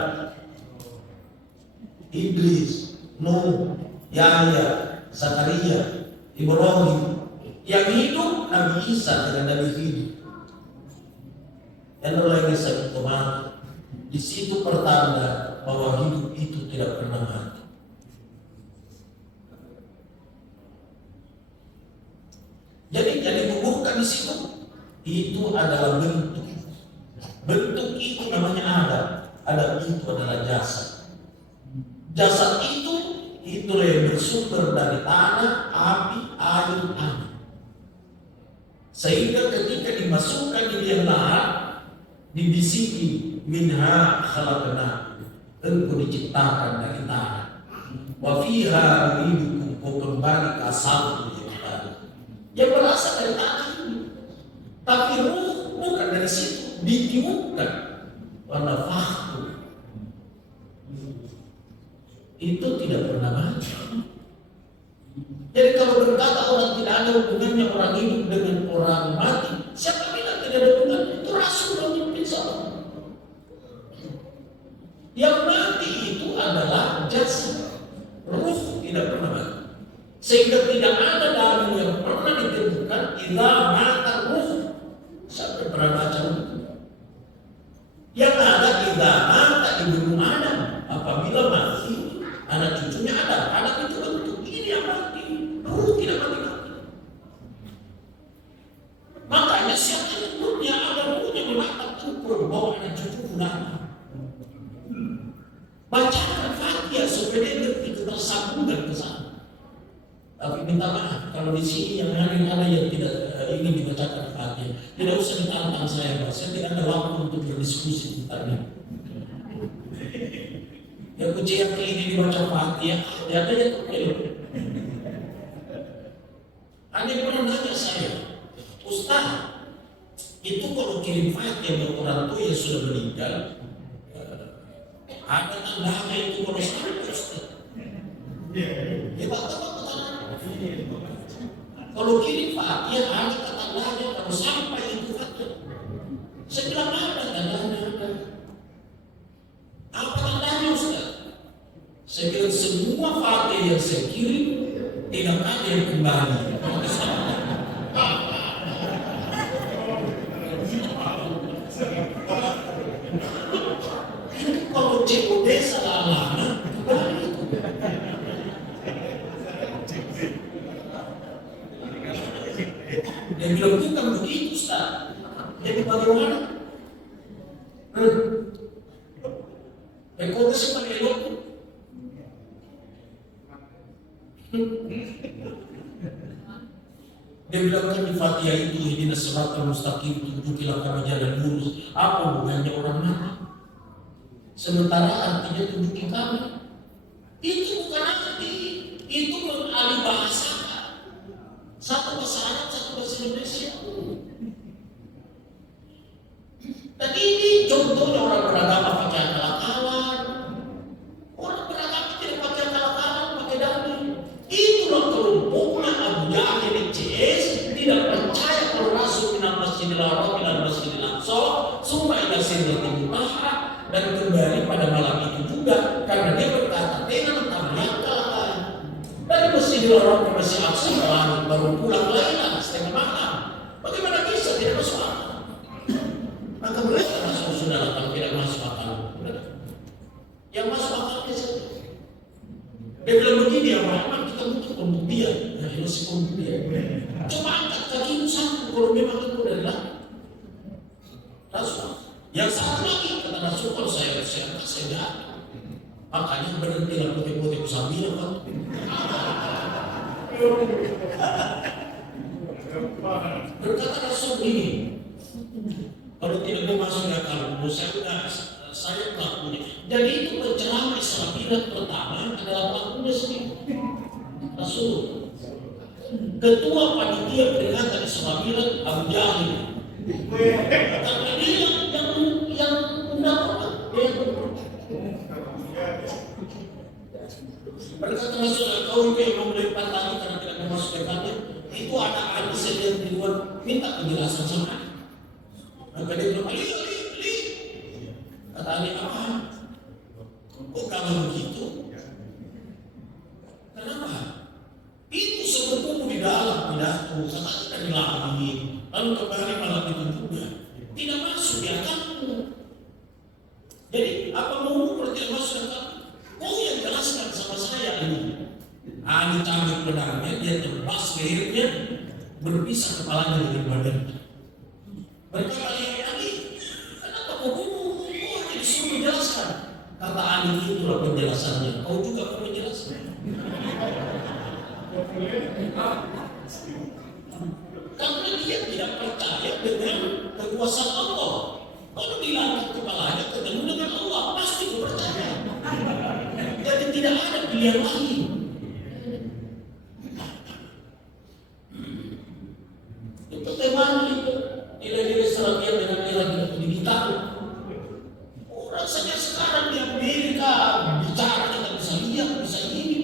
Idris, Nuh, Yahya, Zakaria, Ibrahim, yang hidup Nabi Isa dengan Nabi hidup. Dan orang yang sakit mati. Di situ pertanda bahwa hidup itu tidak pernah mati. Jadi bukan di situ. Itu adalah bentuk. Bentuk itu namanya Adam. Adam itu adalah jasad. Jasad itu yang bersumber dari tanah, api, air, angin. Sehingga ketika dimasukkan di liang lahat, dibisiki minha khalaqna, engkau diciptakan dari tanah. Wa fiha nu'idukum, kau kembali ke asal yang berasal dari tanah ini. Tapi ruh bukan dari situ, ditiupkan. Wa nafakhtu, itu tidak pernah mati. Jadi kalau berkata orang tidak ada hubungannya orang hidup dengan orang mati, siapa bilang tidak ada hubungan? Itu Rasul yang memimpin salat. Yang mati itu adalah jasad, ruh tidak pernah mati. Sehingga tidak ada dalil yang pernah ditentukan idza mata ruh. Sampai pernah baca itu. Yang ada idza mata ibnu Adam, apabila mati anak cucunya ada, anak itu bentuk ini yang mati, ruh tidak mati. Makanya siapa yang ada ruhnya mengatakan ukur bahwa anak cucu mati. Bacakan Fatihah supaya dia ngerti ketersambungan ke sana. Tapi minta maaf kalau di sini yang ada yang tidak ingin dibacakan Fatihah, tidak usah ditantang saya, Pak. Saya tidak ada waktu untuk berdiskusi tentang ini. Yang uji yang ini dibaca Fatihah, ada yang terkait. Ada yang pernah nanya saya, Ustaz, itu kalau kirim Fatihah buat orang tua yang sudah meninggal, ada tandanya itu kalau sampai Ustaz. Ya betul. Kalau kirim Fatihah ada tandanya kalau sampai itu Fatihah. Saya bilang ada tandanya. Apa tandanya Ustaz? Saya bilang semua Fatihah yang saya kirim tidak ada yang kembali. Kalau COD salah lama, kembali. Dia bilang bukan begitu, Ustaz. Jadi bagaimana? Rekor semua elok. Dia bilang kan di Fatihah itu ihdinas siratal mustaqim, tunjukilah kami jalan lurus. Apa hubungannya orang mati? Sementara artinya tunjuki kami. Itu bukan arti, itu mengalih bahasa. Satu bahasa Arab, satu bahasa Indonesia. Dan ini contohnya orang beragama pakai akal-akalan. Orang beragama tidak pakai akal-akalan, pakai dalil. Itulah kelompoknya Abu Jahal yang CS tidak percaya kalau Rasul minal Masjidil Haram minal Masjidil Aqsa summa ila Sidratil Muntaha, dan kembali pada malam itu juga karena dia berkata dengan tambah akal dari Masjidil orang masih absen baru pulang lagi setengah malam. Bagaimana bisa tidak masuk akal? Maka mereka masuk saudara kalau tidak masuk akal. Yang masuk akal saja. Dia bilang begini ya Muhammad, kita butuh pembuktian. Nah, ini masih pembuktian. Coba angkat kakimu satu kalau memang itu adalah Rasul. Yang satu lagi kata Rasul, kalau saya angkat saya enggak. Makanya berhentilah putih-putih sambil kan. Berkata Rasul ini, kalau tidak mau masuk akal, saya pelakunya. Jadi itu penceramah Israeliat pertama adalah pelakunya sendiri. Rasul, ketua panitia peringatan Israeliat Abu Jahil. Karena dia yang mendapatkan dia berkata Rasul, kau yang mau melipat lagi karena tidak mau masuk depannya, itu ada hadis yang di luar, minta penjelasan sama. Maka dia bilang, Ali. Kata Ali, apa? Kok kalau begitu? Kenapa? Itu sebetulnya di dalam pidato, katanya dari langit, lalu kembali malam itu juga tidak masuk di akalmu. Jadi apa mau tidak masuk di akalmu? Kau yang jelaskan sama saya ini. Ali cabut pedangnya, dia tebas lehernya, berpisah kepalanya dengan badannya. Berkata Ali, kenapa kau bunuh? Kau tidak disuruh menjelaskan. Kata Ali, itulah penjelasannya. Kau juga mau menjelaskan. Karena dia tidak percaya dengan kekuasaan Allah. Kalau diangkat kepalanya ketemu dengan Allah, pasti kau percaya. Jadi tidak ada pilihan lain. Itu temanya itu. Nilai-nilai Israeliat dengan nilai digital. Orang saja sekarang di Amerika bicara kita bisa lihat, bisa ini.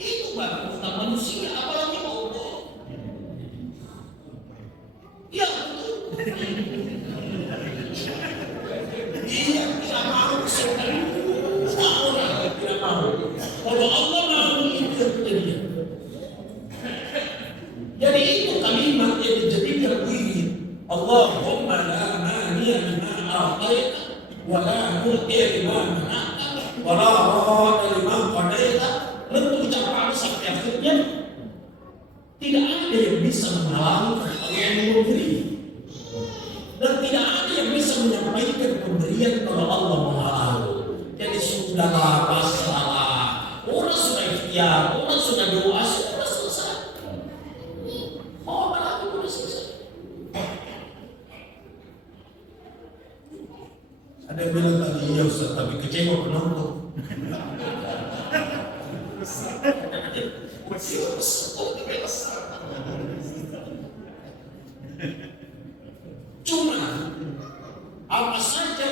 Itu baru tentang manusia, apalagi Allah. Ya betul. Dia tidak mau sesuatu. Orang tidak mau. Kalau Allah mau itu terjadi. Jadi itu kalimat yang dijadikan wirid. Allahumma la mani'a lima a'taita wa la mu'tiya lima mana'ta wa la radda lima qadaita. Lalu ucapan sampai akhirnya tidak ada yang bisa menghalangi Allah yang memberi, dan tidak ada yang bisa menyampaikan pemberian kalau Allah menghalangi. Jadi sudahlah pasrahlah. Orang sudah ikhtiar, orang sudah doa, sudah selesai. Mau apa lagi sudah selesai. Ada yang bilang tadi, ya Ustaz, tapi kecewa penonton. Cuma apa saja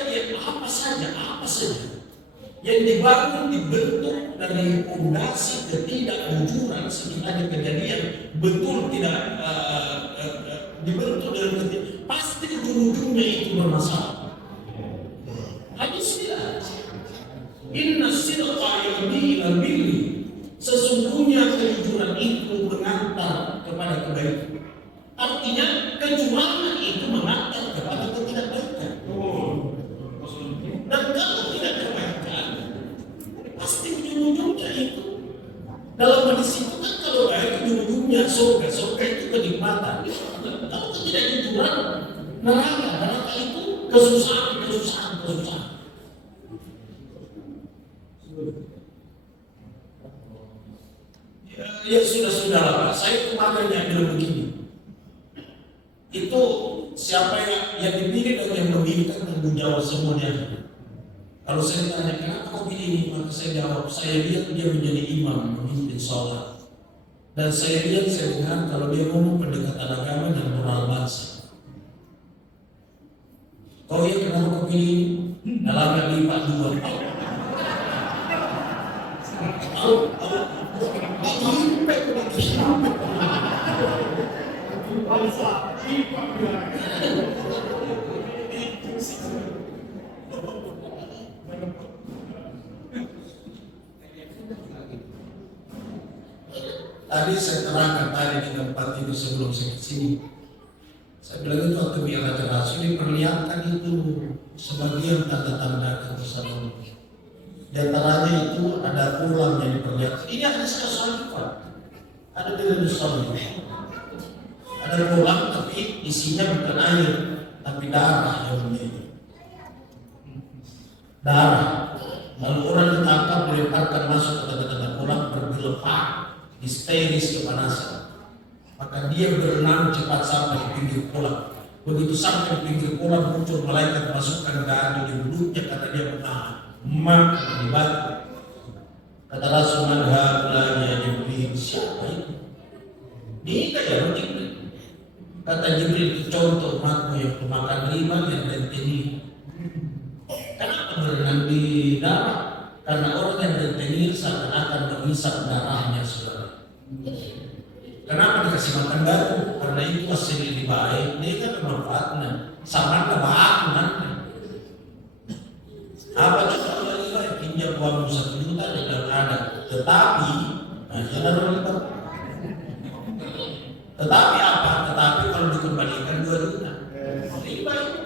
yang dibangun dibentuk dari fondasi ketidakjujuran, sekiranya kejadian betul tidak dibentuk dari ketidakjujuran, pasti ujung-ujungnya itu bermasalah. Hadis tidak. Inna sidqa yahdi ila birri. Sesungguhnya kejujuran itu mengantar kepada kebaikan. Artinya kecurangan itu mengantar kepada ketidakbaikan. Dan kalau tidak kebaikan, pasti ujung-ujungnya itu. Dalam hadis itu kan kalau baik ujung-ujungnya surga itu kenikmatan. Kalau tidak kejujuran, neraka itu kesusahan. Ya sudah Pak. Saya kemarin bilang begini. Itu siapa yang dipilih dan yang memilih kan tanggung jawab semuanya. Kalau saya tanya kenapa kau pilih ini, maka saya jawab, saya lihat dia menjadi imam memimpin sholat, dan saya dengar kalau dia ngomong pendekatan agama dan moral bangsa. Kau yang kenapa kau pilih ini? Dalamnya lipat dua. Tadi saya terangkan tadi di tempat itu sebelum saya kesini. Saya bilang itu waktu biar rasul diperlihatkan itu sebagian tanda-tanda kebesaran. Di antaranya itu ada tulang yang diperlihatkan. Ini ada salifah, ada salifah. Ada tulang tapi isinya bukan air, tapi darah yang menjadi darah. Lalu orang ditangkap dilemparkan masuk ke tengah-tengah tulang bergelepar, histeris kepanasan. Maka dia berenang cepat sampai di pinggir kolam. Begitu sampai di pinggir kolam muncul malaikat masukkan gadu di mulutnya karena dia menahan. Maka dibatu. Kata Rasulullah lagi ya Jibril, siapa itu? Dia ya Jibril. Kata Jibril itu contoh makmu yang pemakan riba yang rentenir. Kenapa berenang di darah? Karena orang yang rentenir seakan-akan menghisap darahnya saudara. Kenapa dikasih makan gadu? Karena itu hasil yang baik. Dia kan bermanfaatnya. Sama kebahagiaan. Apa coba orang riba? Pinjam uang 1 juta dengan ada. Tetapi, jangan riba. Tetapi apa? Tetapi kalau dikembalikan 2 juta. Riba itu.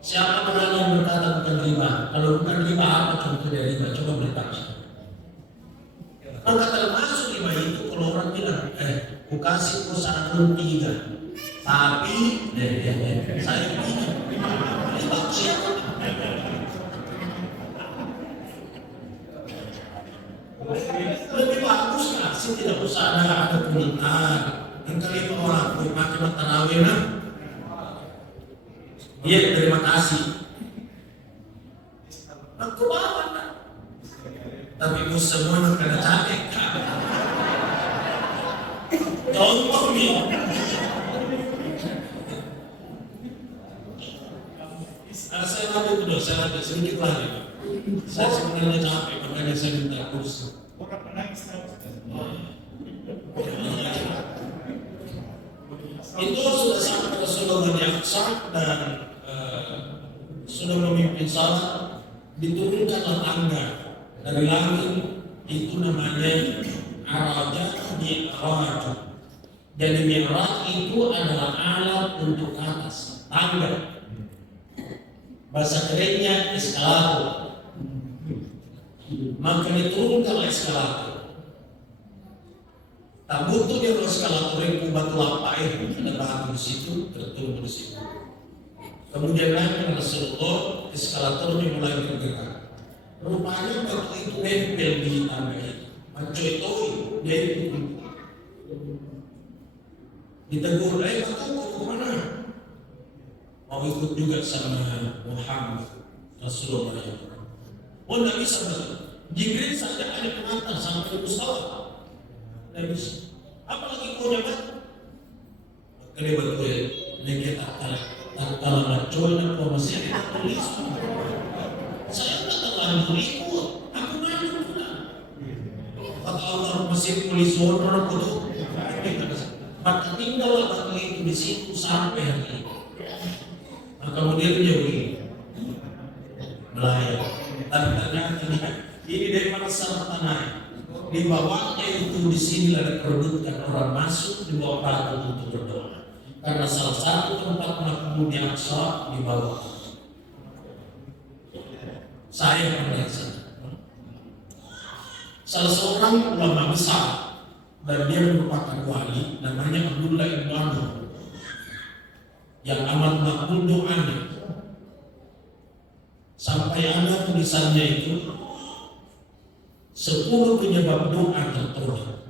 Siapa orang yang berkata bukan riba? Kalau bukan riba apa contoh dari riba? Coba bertanya. Maka termasuk riba itu kalau orang bilang, ku kasih perusahaan 3, tapi saya pinjam. Riba siapa? Lebih bagus kasih, tidak usah ada permintaan. Yang kelima orang makin tarawih nah. Iya, terima kasih. Aku bawa kan. Tapi mus semua kena capek. Contoh nih. Saya nanti dulu, saya nanti sedikit lagi. Saya sebenarnya capek, makanya saya minta kursi. Itu sudah sampai Rasulullah yang sah dan sudah memimpin salat, diturunkanlah tangga dari langit, itu namanya araja mi'raj. Jadi mi'raj itu adalah alat untuk atas, tangga. Bahasa kerennya eskalator. Maka diturunkanlah eskalator. Tak butuh dia eskalator itu batu lapai, ada batu di situ, terturun di situ. Kemudian naik Rasulullah, eskalatornya mulai bergerak. Rupanya batu itu nempel di tangga itu. Mencoitoi, dia itu ditegur, batu mau kemana? Mau ikut juga sama Muhammad Rasulullah. Oh, tidak bisa betul. Jibril saja ada pengantar sampai pesawat. Tidak bisa. Apalagi punya batu. Kali batu ya, ini kalau macolnya kok masih ada tulis. Saya tak terlalu ikut. Aku malu pula. Kata Allah masih tulis orang itu. Maka tinggallah batu itu di situ sampai hari ini. Maka kemudian dia begini melayang. Tapi ternyata ini dari mana sana tanah? Di bawahnya itu di sini ada kedudukan orang masuk di bawah batu untuk berdoa. Karena salah satu tempat makmum yang Aqsa di bawah. Saya pernah di sana. Salah seorang ulama besar dan dia merupakan wali, namanya Abdullah bin Amr, yang amat makbul doanya. Sampai ada tulisannya itu 10 penyebab doa tertolak,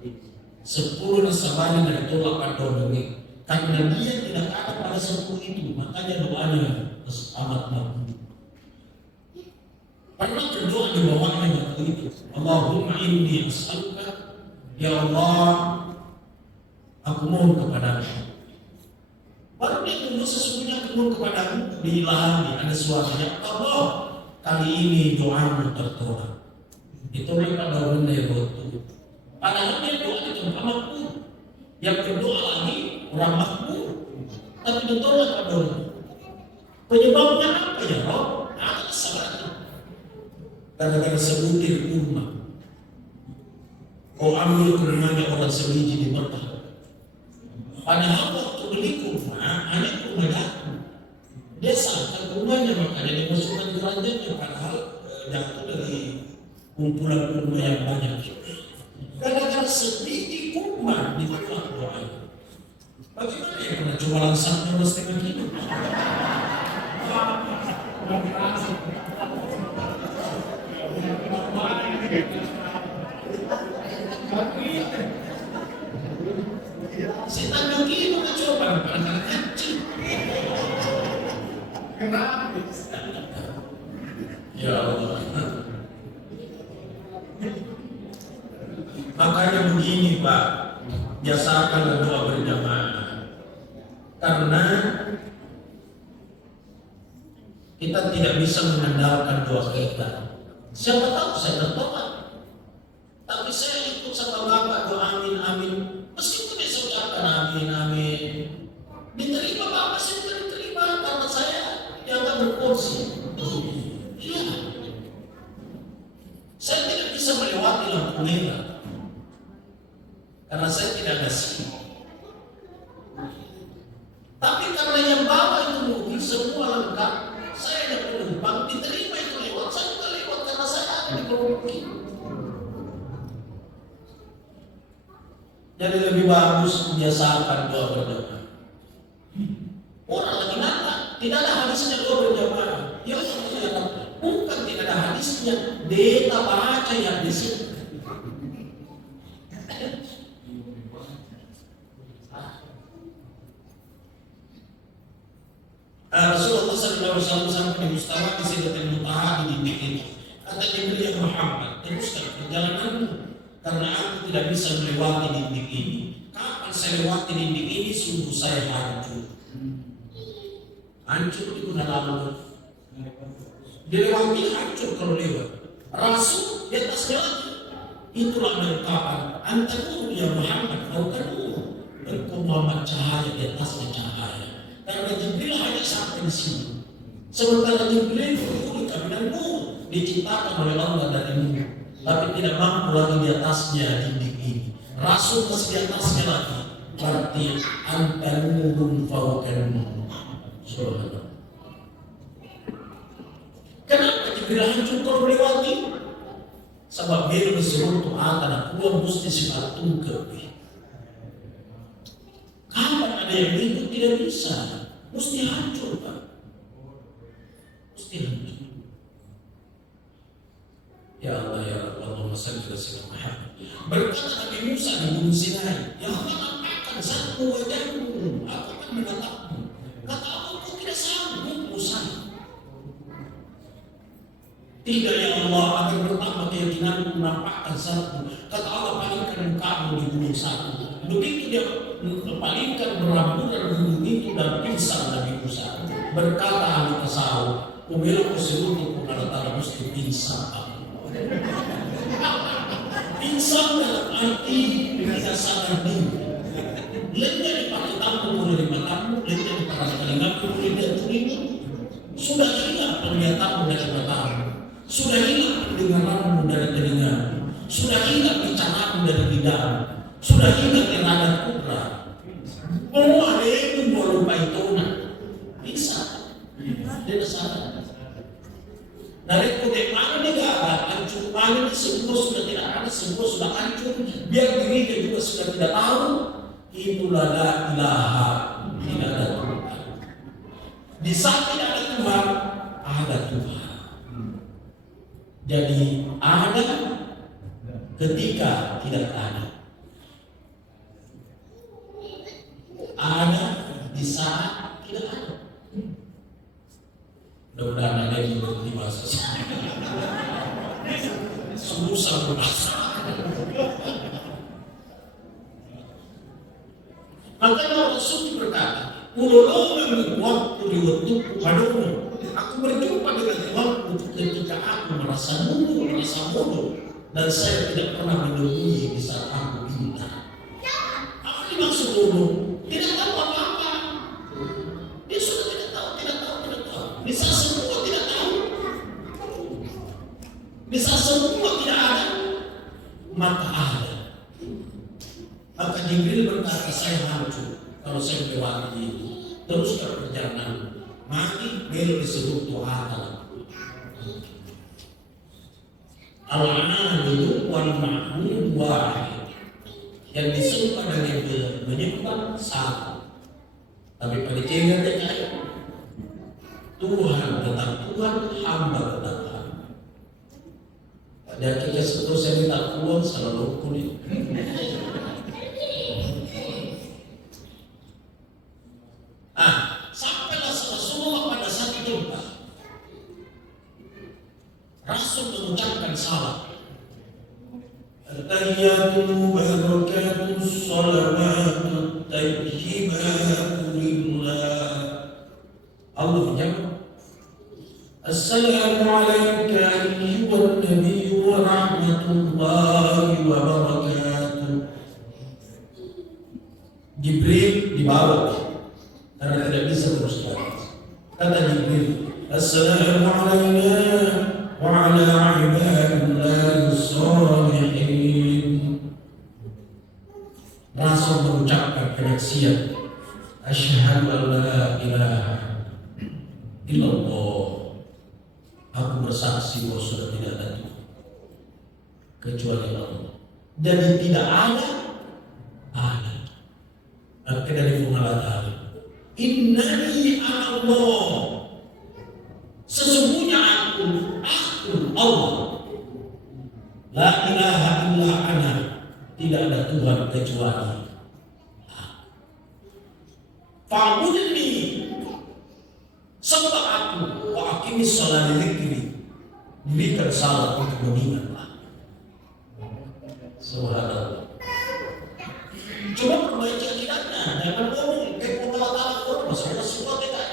10 nasabah yang tertolak pada ini. Karena dia tidak ada pada 10 itu, makanya doanya amat makbul. Pernah berdoa di bawahnya waktu itu, Allahumma inni as'aluka, ya Allah, aku mohon kepadamu. Baru dia tunggu sesungguhnya aku mohon kepadamu, diilhami ada suaranya, Allah, kali ini doamu tertolak. Ditolak pada benda yang betul. Padahal dia doa di tempat makbul. Yang berdoa lagi orang makbul, tapi ditolak pada benda. Penyebabnya apa ya Rob? Ada kesalahan. Kadang-kadang sebutir kurma. kau ambil rumahnya orang sebiji di Mekah. Padahal waktu beli kurma, hanya kurma jatuh. Dia sangka kurmanya, makanya dimasukkan di keranjangnya. Padahal jatuh dari kumpulan kurma yang banyak. Gara-gara sebiji kurma ditolak doa. Bagaimana ya pernah coba langsatnya 2,5 kilo? Setan begini mencoba anak kecil. Ya Allah. Makanya begini Pak, biasakan doa berjamaah. Karena kita tidak bisa mengandalkan doa kita. Siapa tahu saya tertolak, tapi saya ikut sama Bapak doa amin amin. Meskipun dia ucapkan amin amin, diterima Bapak, saya tidak diterima karena saya dianggap berporsi. Iya, saya tidak bisa melewati lampu merah karena saya tidak ada SIM. Tapi karena yang bawa itu mobil semua lengkap, saya ada penumpang, diterima itu lewat, saya juga lewat karena saya ada di mobil. Jadi lebih bagus biasakan doa berjamaah. Orang lagi nanya, tidak ada hadisnya doa berjamaah. Ya bukan tidak ada hadisnya, beta baca yang di sini. Rasulullah SAW sampai di Mustawa di Sidratul Muntaha di titik itu. Kata Jibril ya Muhammad, teruskan perjalananmu karena aku tidak bisa melewati dinding ini. Kapan saya lewati dinding ini, sungguh saya hancur. Hancur itu dalam dilewati hancur kalau lewat. Rasul di atas jalan. Itulah kelengkapan. Anta nur ya Muhammad, kau kan nur. Engkau Muhammad cahaya di atasnya cahaya. Karena Jibril hanya sampai di sini. Sementara Jibril itu kabinan nur, diciptakan oleh Allah dari nur, tapi tidak mampu lagi di atasnya dinding ini. Rasul masih di atasnya lagi. Berarti anta nurun fawqan nur. Subhanallah. Kenapa Jibril hancur kalau melewati? Sebab dia berseru untuk anak kuat mesti sepatu kepi. Kapan ada yang ikut tidak bisa, mesti hancur Pak, mesti hancur. Ya Allah ya Rabbal Masjid Muhammad. Berkata Nabi Musa di Gunung Sinai, ya Allah akan satu wajahmu, aku akan menatapmu. Kata Allah, kau tidak sanggup Musa. Tidak ya Allah, akan bertambah keyakinanku menampakkan satu. Kata Allah, palingkan kamu di gunung satu. Begitu dia palingkan berambutan gunung itu dan pingsan Nabi Musa. Berkata ahli tasawuf, umilku seluruh pengalatara mesti pingsan. Pingsan dalam arti tidak sadar diri. Lenyap dipakai tampung oleh matamu, lenyap dipakai telingamu oleh telingamu. Sudah hilang penglihatanmu dari matamu. Sudah hilang pendengaranmu dari telingamu. Sudah hilang bicaramu dari lidahmu. Sudah hilang irada kudra. Oh ada yang mau lupa itu bisa. Dia sadar. Dari kode mana negara hancur paling semua sudah tidak ada, semua sudah hancur. Biar dirinya juga sudah tidak tahu. Itulah la ilaha, tidak ada Tuhan. Di saat tidak ada Tuhan, ada Tuhan. Jadi ada ketika tidak ada. Ada di saat tidak ada. Mudah-mudahan ada yang mengerti bahasa susah berbahasa. Makanya Rasul berkata, "Ululungan waktu diwaktuku padamu." Aku berjumpa dengan Tuhanku ketika aku merasa bodoh, dan saya tidak pernah menemui di saat aku pintar. Apa dimaksud bodoh? Tidak tahu apa-apa. Dia sudah tidak tahu. Bisa semua tidak tahu. Bisa semua tidak ada. Maka ada. Maka Jibril berkata, saya hancur kalau saya melewati itu. Teruskan perjalanan. Mati belok disebut Tuhan. Al-Aadu wal-Ma'bud wahid. Yang disebut dengan menyembah satu. Tapi pada cengeng Tuhan tetap Tuhan, hamba tetap hamba. Dan kita seterusnya minta uang selalu kulit. Sampailah semua pada satu tempat. Rasul mengucapkan salam. At-tahiyyatu barakatuh salawatu tayyibatu lillah. Allah menjawab, Assalamualaikum ayyuhan nabiy wa rahmatullahi wa barakatuh. Jibril dibawa karena tidak bisa terus lagi. Kata Jibril, Assalamualaikum wa ala ibadillahi sholihin. Rasul mengucapkan penyaksian, Asyhadu an la ilaha illallah. Aku bersaksi bahwa sudah tidak ada Tuhan kecuali Allah. Jadi tidak ada. Maka dari pengalaan, Innani Allah. Sesungguhnya aku Allah. La ilaha illa ana. Tidak ada Tuhan kecuali Fa'budni, sembah aku, wa aqimis shalah li dzikri. Dirikan salat untuk mengingat aku. Subhanallah. Coba perbaiki akidahnya, jangan ngomong pengelolaan orang masalah sesuatu kita.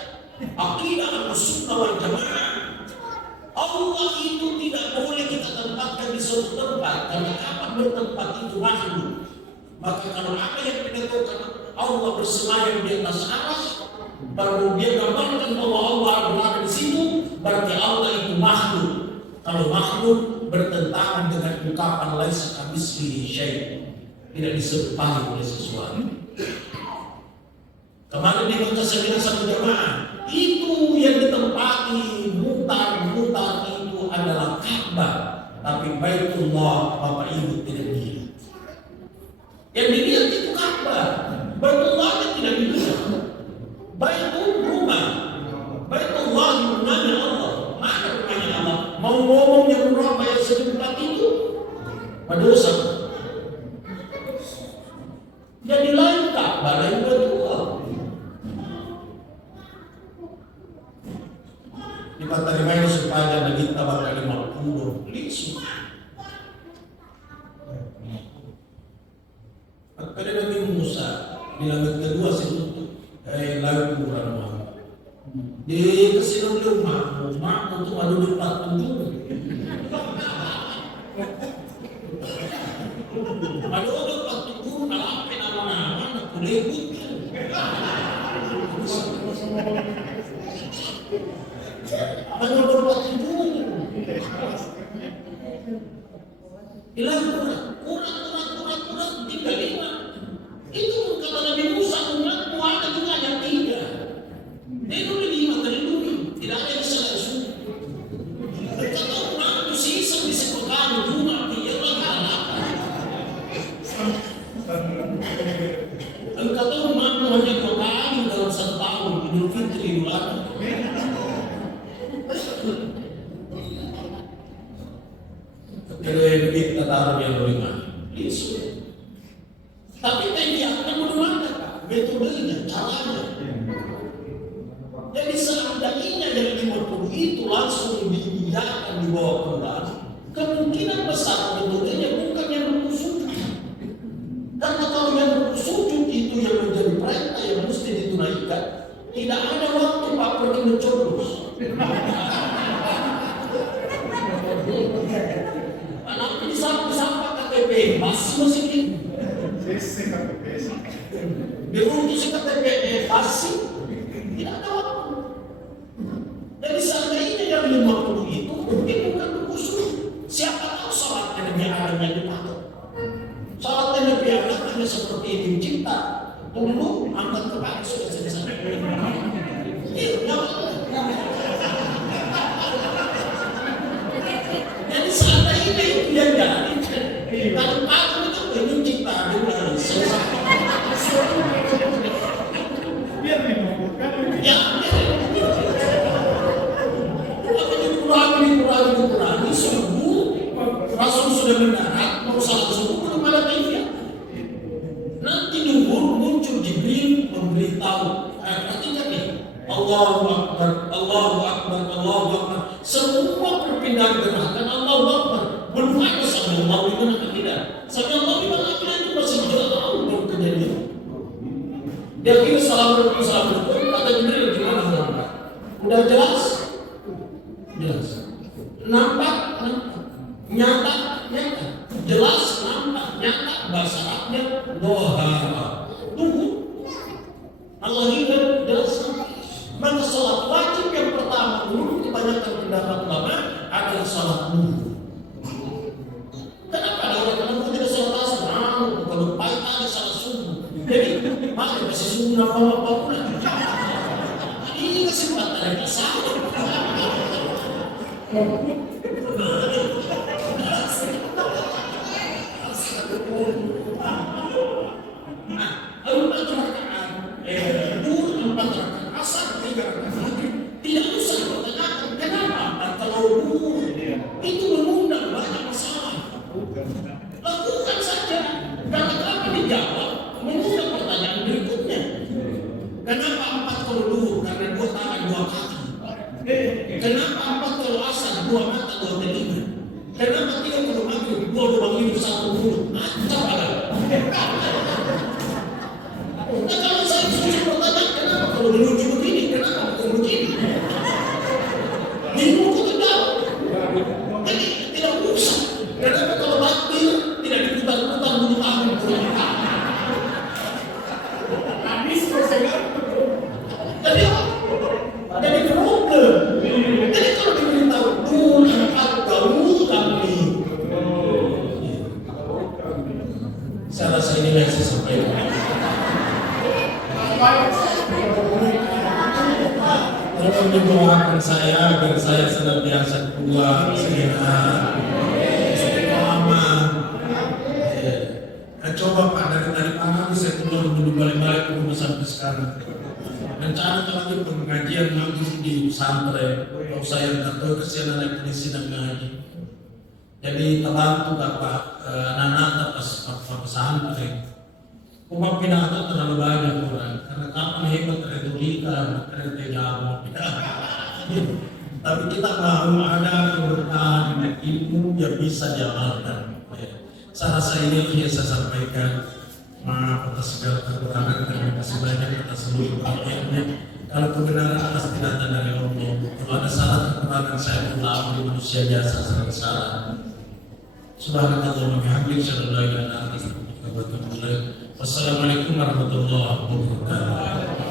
Akidah Ahlussunnah wal Jamaah. Allah itu tidak boleh kita tempatkan di suatu tempat, karena kapan bertempat itu makhluk. Maka kalau apa yang dikatakan Allah bersemayam di atas aras, baru dia gambarkan bahwa Allah berada di situ, berarti Allah itu makhluk. Kalau makhluk bertentangan dengan ungkapan laisa kamitslihi syai', tidak diserupai oleh sesuatu. Kemarin di Mu'tazilah satu jamaah, itu yang ditempati mutar-mutar itu adalah Ka'bah, tapi Baitullah Bapak Ibu tidak dilihat. Yang dilihat itu Ka'bah, Baitullahnya tidak dilihat. Baitul rumah, Baitullah rumahnya Allah. Mana rumahnya Allah? Mau ngomong yang berapa yang sedekat itu? Berdosa. Jadi lain Ka'bah, lain Baitullah. Dipatarimai supaya Nabi tabak kalimah kudo lisu. Pada Nabi Musa di langit kedua setutup laut Muhammad. Di kesini rumah untuk adu depan penjuru. Adu depan penjuru kalau apa nama-nama aku lebut. Adu depan penjuru. Hilang kurang tinggal 5. Itu kata Nabi Musa, umatmu ada juga yang 3. Dia itu 5 terlindungi, tidak ada yang bisa langsung. Kata umatmu sisa di sepekan cuma dia berhala. Kata umatmu hanya 2 kali dalam 1 tahun, Idul Fitri, Idul Adha. Kalau yang kita taruh yang beriman, lisu. Tapi dia akan bagaimana metodenya, caranya. Jadi seandainya yang 50 itu langsung dibiarkan di bawah Quran, kemungkinan besar metodenya bukan yang rukun sujud. Karena kalau yang rukun sujud itu yang menjadi perintah yang mesti ditunaikan, tidak ada waktu Pak pergi mencoblos. Anak ini sampai KTP masih gitu. Diutus KTP masih tidak ada waktu. Jadi seandainya yang 50 itu mungkin bukan khusus. Siapa tahu sholatnya Nabi Adam yang dipakai. Sholatnya Nabi Adam saja seperti itu cinta. Tunggu angkat kepala sudah selesai. Jadi seandainya itu yang jadi, kalau aku itu ingin cinta dengan selesai. Ya, dikurangi, sungguh Rasul sudah mendarat, mau salat subuh belum ada kaifiah. Nanti nunggu muncul Jibril memberitahu. Artinya nih, Allahu Akbar, Allahu Akbar, Allahu Akbar. Semua perpindahan gerakan Allahu Akbar. Belum ada sambil Allah di mana tidak. Sambil Allah di mana tidak itu masih jauh belum kejadian. Dia kira salam kata Jibril gimana nampak? Udah jelas? Jelas. Nampak? Nyata? Jelas? Nampak? Nyata? Bahasa Arabnya doha. Tunggu. Allah ingin jelas. Maka salat wajib yang pertama menurut kebanyakan pendapat ulama adalah salat duhur. Kenapa ada orang kenapa tidak salat asar? Kalau pagi ada salat subuh. Jadi maka masih subuh apa pun. Ini kesempatan yang sama. Tidak usah bertanyakan kenapa kalau itu mengundang banyak masalah. Lakukan saja. Karena kenapa dijawab mengundang pertanyaan berikutnya. Kenapa 4 kalau duhur? Karena 2 tangan 2 kaki. Kenapa 4 kalau asar 2 mata 2 telinga? Kenapa 3 kalau maghrib 2 lubang hidung 1 mulut? Mantap ada. Nah kalau saya sudah bertanya kenapa kalau menuju begini? Kenapa bukan begini? Di buku tidak. Jadi tidak usah. Kenapa kalau batil tidak diputar-putar bulu angin? Habis selesai. Jadi problem. Jadi kalau diberitahu dulu gaul kami. Saya rasa ini yang saya sampaikan. Tolong didoakan saya agar saya senantiasa kuat, sehat, istiqamah. Coba Pak dari pagi saya keluar dulu balik-balik ke rumah sampai sekarang. Rencana lagi pengajian ngaji di pesantren. Kalau saya tak tahu kesian anak ini sedang ngaji. Jadi terbantu Bapak anak-anak pas pesantren. Umat pidato terlalu banyak orang, karena kapan hebat retorika, kereta jawab. Tapi kita mau ada keberkahan ilmu yang bisa diamalkan. Saya rasa ini yang saya sampaikan. Maaf atas segala kekurangan, terima kasih banyak atas seluruh perhatiannya. Kalau kebenaran pasti datang dari Allah. Kalau ada salah kekurangan saya ulang di manusia biasa sering salah. Subhanallah wa bihamdihi asyhadu an la ilaha illa anta astaghfiruka wa atubu ilaik. Wassalamualaikum warahmatullahi wabarakatuh.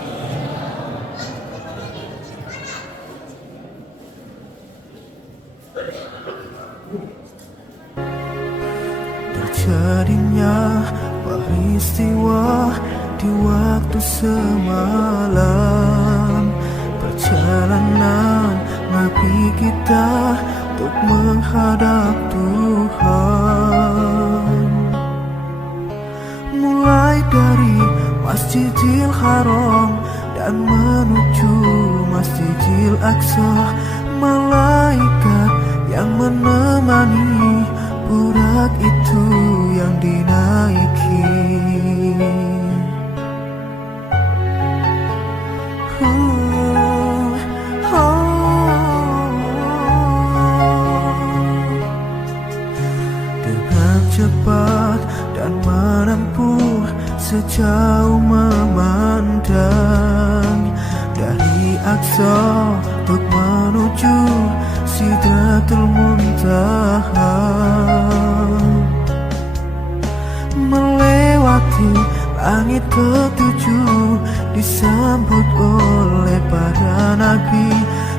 Terjadinya peristiwa di waktu semalam, perjalanan Nabi kita untuk menghadap Tuhan. Mulai dari Masjidil Haram dan menuju Masjidil Aqsa, malaikat yang menemani burak itu yang dinaiki. Dengan cepat dan menempuh sejauh memandang dari Aqsa untuk menuju Sidratul Muntaha, melewati langit ketujuh, disambut oleh para nabi.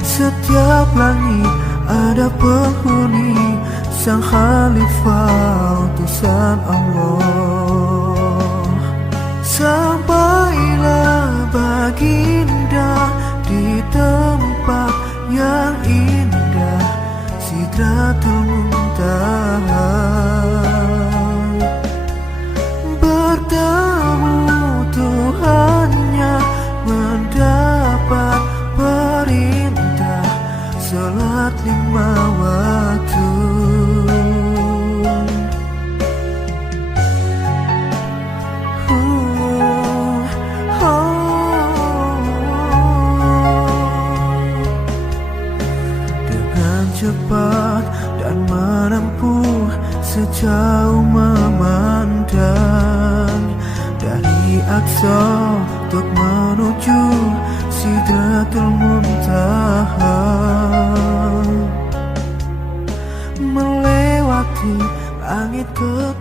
Setiap langit ada penghuni, sang khalifah utusan Allah. sejauh memandang dari Aqsa untuk menuju Sidratul Muntaha, melewati langit ke